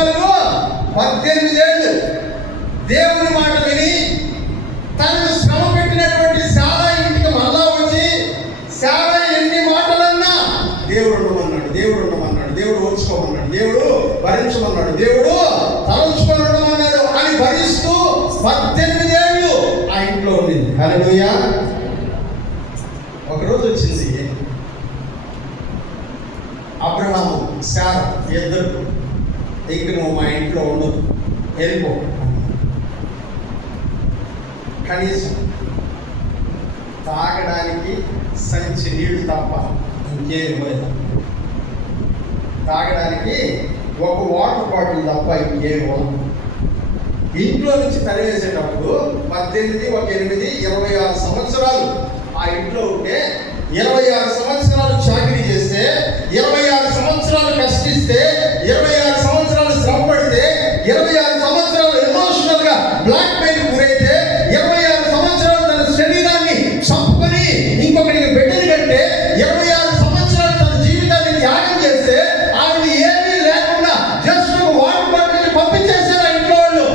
ఏళ్ళు దేవుని మాట విని తనను శ్రమ పెట్టినటువంటి సారా ఇంటికి మళ్ళా వచ్చి సారా ఎన్ని మాటలన్నా దేవుడు ఉండమన్నాడు, దేవుడు ఉండమన్నాడు, దేవుడు ఓర్చుకోమన్నాడు, దేవుడు భరించమన్నాడు, దేవుడు తలంచుకొని ఉండమన్నాడు అని భరిస్తూ 18 ఏళ్ళు ఆ ఇంట్లో ఉండింది. హల్లెలూయా. ఒకరోజు వచ్చింది అబ్రహాము సారా ఇద్దరు, ఇంక నువ్వు మా ఇంట్లో ఉండదు, వెళ్ళిపో. కనీసం తాగడానికి సంచి నీళ్లు తప్ప ఇంకేం ఇవ్వలేదు. తాగడానికి ఒక వాటర్ బాటిల్ తప్ప ఇంకేం ఇవ్వదు. ఇంట్లో నుంచి తరివేసేటప్పుడు 18, 8, 26 సంవత్సరాలు ఆ ఇంట్లో ఉంటే 26 సంవత్సరాలు చాకరీ చేస్తే, 26 సంవత్సరాలు కష్టిస్తే, 26 సంవత్సరాలు శ్రమ పడితే, 26 సంవత్సరాలు ఎమోషనల్ గా బ్లాక్ మెయిల్ గురైతే, 26 సంవత్సరాలు తన శరీరాన్ని చంపుకొని ఇంకొకరికి బిడ్డలు కంటే, 26 సంవత్సరాలు తన జీవితాన్ని త్యాగం చేస్తే, ఆవిడ ఏమీ లేకుండా జస్ట్ ఒక వాటర్ బాటిల్ పంపించేశారు ఆ ఇంట్లో వాళ్ళు.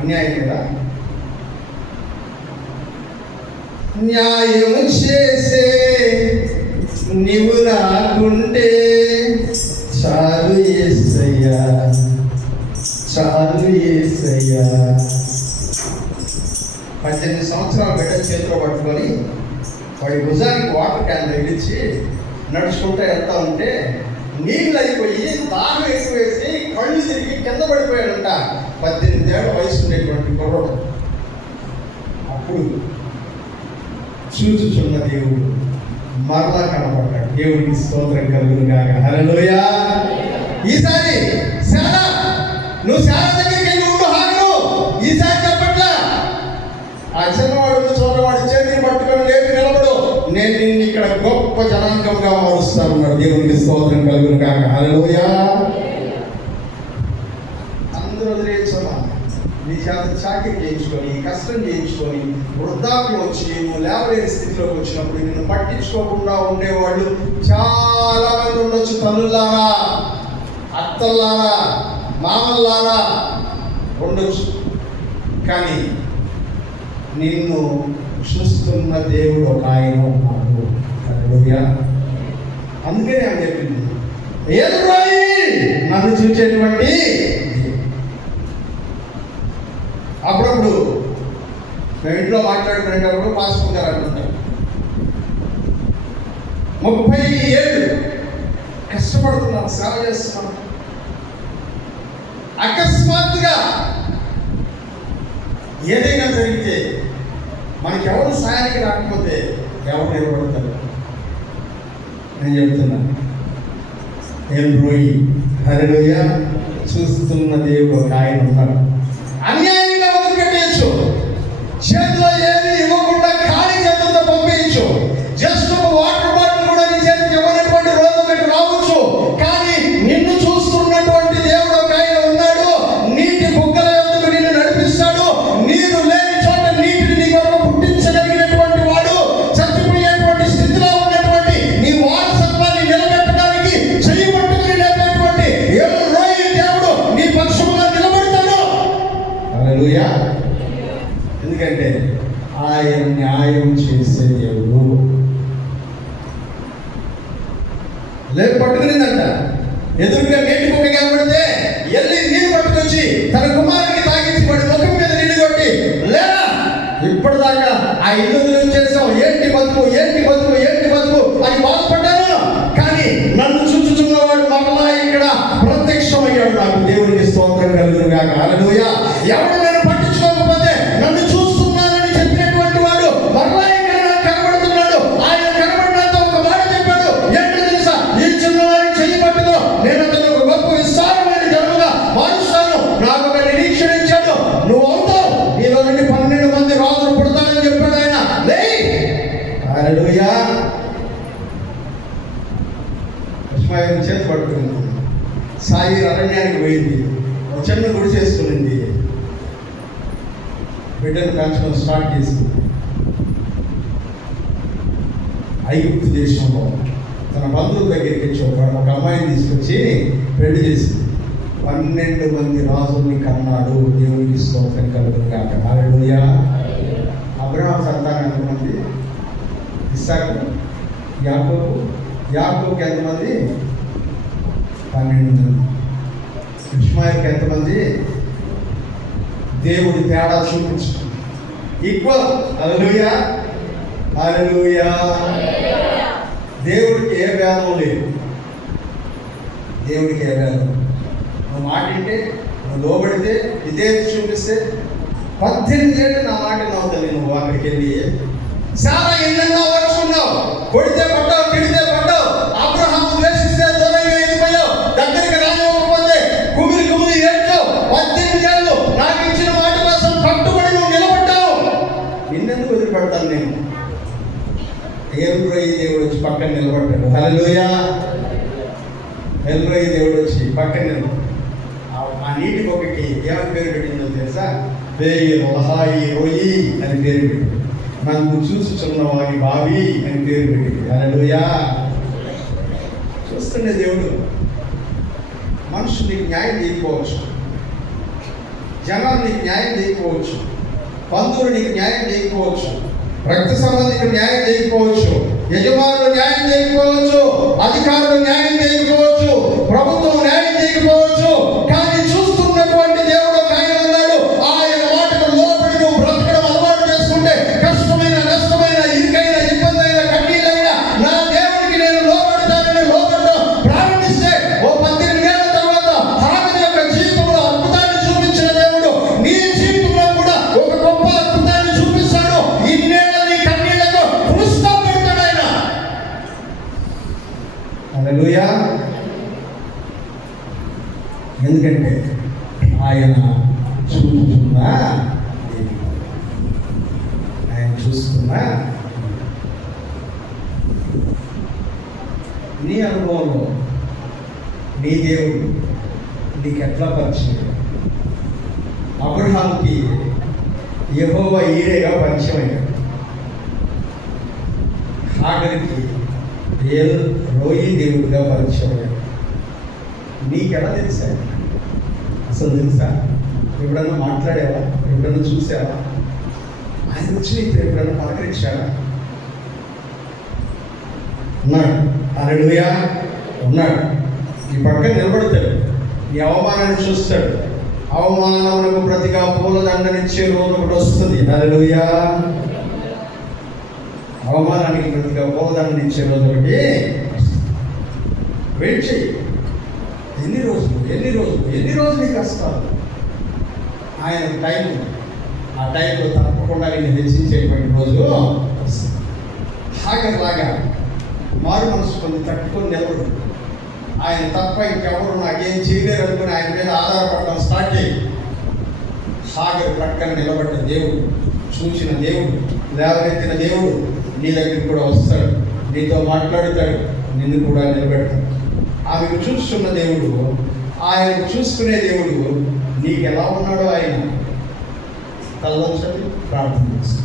అన్యాయం కదా? న్యాయం చేసే నీవు నాకుంటే చాలు యేసయ్యా, చాలు యేసయ్యా. 18 సంవత్సరాల బిడ్డ చేతిలో పట్టుకొని వాడి భుజానికి వాటర్ క్యాన్ తగిలించి నడుచుకుంటూ వెళ్తా ఉంటే నీళ్ళు అయిపోయి దాహం ఎక్కువేసి కళ్ళు తిరిగి కింద పడిపోయాడంట. 18 ఏళ్ళ వయసు ఉండేటువంటి కుర్రోడు. అప్పుడు చూచుచున్న దేవుడు మరలా కనపడ్డాడు. దేవుడికి స్తోత్రం కలుగును గాక. హల్లెలూయా. ఈసారి శారా, నువ్వు శారా దగ్గరికి వెళ్ళి ఉండు హాగరు. ఈసారి చెప్పట్లా. ఆ చిన్నవాడు చోటవాడు చేతిని పట్టుకొని లేపి నిలబడు, నేను నిన్ను ఇక్కడ గొప్ప జనాంగంగా మారుస్తాను. దేవుడికి స్తోత్రం కలుగును గాక. హల్లెలూయా. అందరూ వదిలేసమ్మా, నీ చేత చాకరీ చేయించుకొని, కష్టం చేయించుకొని, వృద్ధాప్యం వచ్చి నువ్వు లేవలేని స్థితిలోకి వచ్చినప్పుడు నిన్ను పట్టించుకోకుండా ఉండేవాళ్ళు చాలా మంది ఉండొచ్చు. తల్లులారా, అత్తల్లారా, మామల్లారా ఉండొచ్చు. కానీ నిన్ను చూస్తున్న దేవుడు ఒక ఆయన ఉన్నాడు. హల్లెలూయా. అందుకనే అని చెప్పింది, ఏది నన్ను చూసేటువంటి. అప్పుడప్పుడు మేము ఇంట్లో మాట్లాడుకునేటప్పుడు పాస్టర్ గారు అంటుంటారు, 30 ఏళ్ళు కష్టపడుతున్నాం, సేవ చేస్తున్నాం, అకస్మాత్తుగా ఏదైనా జరిగితే మనకి ఎవరు సాయానికి రాకపోతే ఎవరు నిలబడతారు? నేను చెప్తున్నాను, హల్లెలూయా. చూస్తున్న దేవుడు ఒక ఆయన ఉన్నాడు. అన్యాయంగా వదిలిపెట్టేయచ్చు, చేతిలో ఏమి ఇవ్వకుండా ఖాళీ చేతులతో పంపించు, జస్ట్ ఒక వాటర్ బాటిల్ కూడా నీ చేతికి ఇవ్వనటువంటి రోజు ఒకటి రావచ్చు. కానీ నిన్ను చూస్తున్నటువంటి దేవుడు ఒక ఆయన ఉన్నాడు. నీటి బుగ్గల యొద్దకు నిన్ను నడిపిస్తాడు. నీరు లేని చోట నీటిని నీ కొరకు పుట్టించగలిగినటువంటి వాడు. చచ్చిపోయేటువంటి స్థితిలో ఉన్నటువంటి నీ వారసత్వాన్ని నిలబెట్టడానికి చెయ్యి పట్టుకుని లేపేటువంటి దేవుడు నీ పట్టుకునిందంట. ఎదురుగా నీటి కుక్క కనబడితే వెళ్ళి నీళ్ళు పట్టుకొచ్చి తన కుమారుడికి తాగించి వాడి ముఖం మీద నీళ్ళు కొట్టి, లేరా ఇప్పటిదాకా ఆ ఇల్లు చేసావు, ఏంటి బతుకు ఏంటి బతుకు ఏంటి బతుకు అని బాధపడ్డాను, కానీ నన్ను చూచుచున్నవాడు మరలా ఇక్కడ ప్రత్యక్షమయ్యాడు. నాకు దేవునికి స్తోత్రం కలుగును గాక. హల్లెలూయా. ఎవడు నన్ను పట్టించుకోకపోతే నన్ను చూస్తున్నానని చెప్పినటువంటి వాడు మరలా ఇక్కడ నాకు కనబడుతున్నాడు. ఆయన కనబడినంత ఒక మాట చెప్పాడు, ఏంటో తెలుసా, ఈ చిన్నవాడిని చెయ్యి పట్టుకో, నేను అతను ఒక గొప్ప విస్తారమైన జన్మగా మారుస్తాను. నాకు ఒక నిరీక్షణ ఇచ్చాడు, నువ్వు అవుతావు, నీలో నుండి 12 మంది రాజులు పుడతానని చెప్పాడు ఆయన. హల్లెలూయా. ఇష్మాయేలు చేతి పట్టుకుంది, సాయి అరణ్యానికి పోయింది, ఒక చిన్న గుడి చేసుకునింది, బిడ్డను పెంచడం స్టార్ట్ చేసింది. ఐగుప్తు దేశంలో తన బంధువుల దగ్గరికి వచ్చి ఒక అమ్మాయిని తీసుకొచ్చి పెళ్లి చేసింది. 12 మంది రాజుల్ని కన్నాడు. దేవునికి స్తోత్రం కలుగును గాక. హల్లెలూయా. అబ్రహాము సంతానం ఎంతమంది? ఇస్సాకు, యాకోబుకి ఎంతమంది? 12 మంది. ఇష్మాయేలుకి ఎంతమంది? దేవుడి తేడా చూపించు, ఈక్వల్. హల్లెలూయా. హల్లెలూయా. దేవుడికి ఏ భేదం లేదు. దేవుడికి ఏ భేదం. నువ్వు మాట వింటే, నువ్వు లోబడితే, ఇదే చూపిస్తే 18 ఏళ్ళు నా మాట నవ్వుతుంది. నువ్వు అక్కడికి వెళ్ళి చాలా ఎన్నెన్నో వరుసుకున్నావు, కొడితే పడ్డావు, తిడితే పడ్డావు, అబ్రహాము ద్వేషిస్తే దూరంగా వెళ్ళిపోయావు, దగ్గరికి రానివ్వకపోతే కుమిరి ఏడ్చావు. 18 ఏళ్ళు నాకు ఇచ్చిన మాట కోసం కట్టుబడి నువ్వు నిలబడ్డావు. నిన్నెందుకు వదిలిపెడతాను నేను? ఎల్రోయి దేవుడు వచ్చి పక్కన నిలబడ్డాడు. హల్లెలూయా. ఎల్రోయి దేవుడు వచ్చి పక్కన నిలబడ్డాడు. ఆ నీటి మొక్కకి ఏమని పేరు పెట్టిందో తెలుసా? బేయి రోయి అని పేరు పెట్టింది. నన్ను చూసుచున్నవాడి బావి అని పేరు పెట్టింది. హల్లెలూయా. చూస్తుండే దేవుడు. మనుషులు నీకు న్యాయం చేయకపోవచ్చు, జనాలు నీకు న్యాయం చేయకపోవచ్చు, బంధువులు నీకు న్యాయం చేయకపోవచ్చు, రక్త సంబంధికులు న్యాయం చేయకపోవచ్చు, యజమానులు న్యాయం చేయకపోవచ్చు, అధికారులు న్యాయం చేయకపోవచ్చు, ప్రభుత్వం న్యాయం చేయకపోవచ్చు, కానీ చూస్తున్నటువంటి దేవుడు ఒక ఆయన ఉన్నాడు. ఆయన మాటకు లోబడి నువ్వు బ్రతకడం అలవాటు చేసుకుంటే, కష్టమైన నష్టమైన ఇరుకైన ఇబ్బంది అయిన కన్నీళ్ళైనా నా దేవుడికి నేను లోబడతానని లోబడడం ప్రారంభిస్తే, ఓ 18 ఏళ్ల తర్వాత హాగరు యొక్క జీవితంలో అద్భుతాన్ని చూపించిన దేవుడు నీ జీవితంలో కూడా ఒక గొప్ప అద్భుతాన్ని చూపిస్తాడు. ఇన్నేళ్ళ నీ కన్నీళ్లకు ఫుల్ స్టాప్ పెడతాడు ఆయన. హల్లెలూయా. ఎందుకంటే ఆయన చూస్తున్నా, ఆయన చూస్తున్నా. నీ అనుభవంలో నీ దేవుడు నీకు ఎట్లా పరిచయం? అబ్రహాంకి యెహోవా ఈరేగా పరిచయం అయ్యాడు. హాగరుకి రోయి దేవుడిగా పరిచయం అయ్యాడు. నీకెలా తెలుసా? అసలు తెలుసా? ఎప్పుడన్నా మాట్లాడావా? ఎప్పుడన్నా చూసావా? ఆయన వచ్చి నీకు ఎప్పుడన్నా పలకరించాడా? ఉన్నాడు. హల్లెలూయా. ఉన్నాడు. నీ పక్కన నిలబడతాడు, నీ అవమానాన్ని చూస్తాడు. అవమానములకు ప్రతిగా పూలదండనిచ్చే రోజు ఒకటి వస్తుంది. హల్లెలూయా. అవమానానికి ప్రతిగా పూలదండనిచ్చే రోజు ఒకటి. వెయిట్ చేయి. ఎన్ని రోజులు నీ కష్టాలు. ఆయన టైం, ఆ టైంలో తప్పకుండా నేను హెచ్చించేటువంటి రోజు హాగర్లాగా మారు మనసు కొన్ని తట్టుకొని నిలబడు. ఆయన తప్ప ఇంకెవరు నాకేం చేయలేరు అనుకుని ఆయన మీద ఆధారపడడం స్టార్ట్ చేయి. హాగర్ పక్కన నిలబడ్డ దేవుడు, చూసిన దేవుడు, లేవనెత్తిన దేవుడు నీ దగ్గరికి కూడా వస్తాడు, నీతో మాట్లాడుతాడు, నిన్ను కూడా నిలబెడతాడు. ఆమెకు చూస్తున్న దేవుడు, ఆయన చూసుకునే దేవుడు నీకు ఎలా ఉన్నాడో ఆయన తల్లంచండి, ప్రార్థన చేస్తాడు.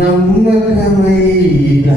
నమ్మకమైన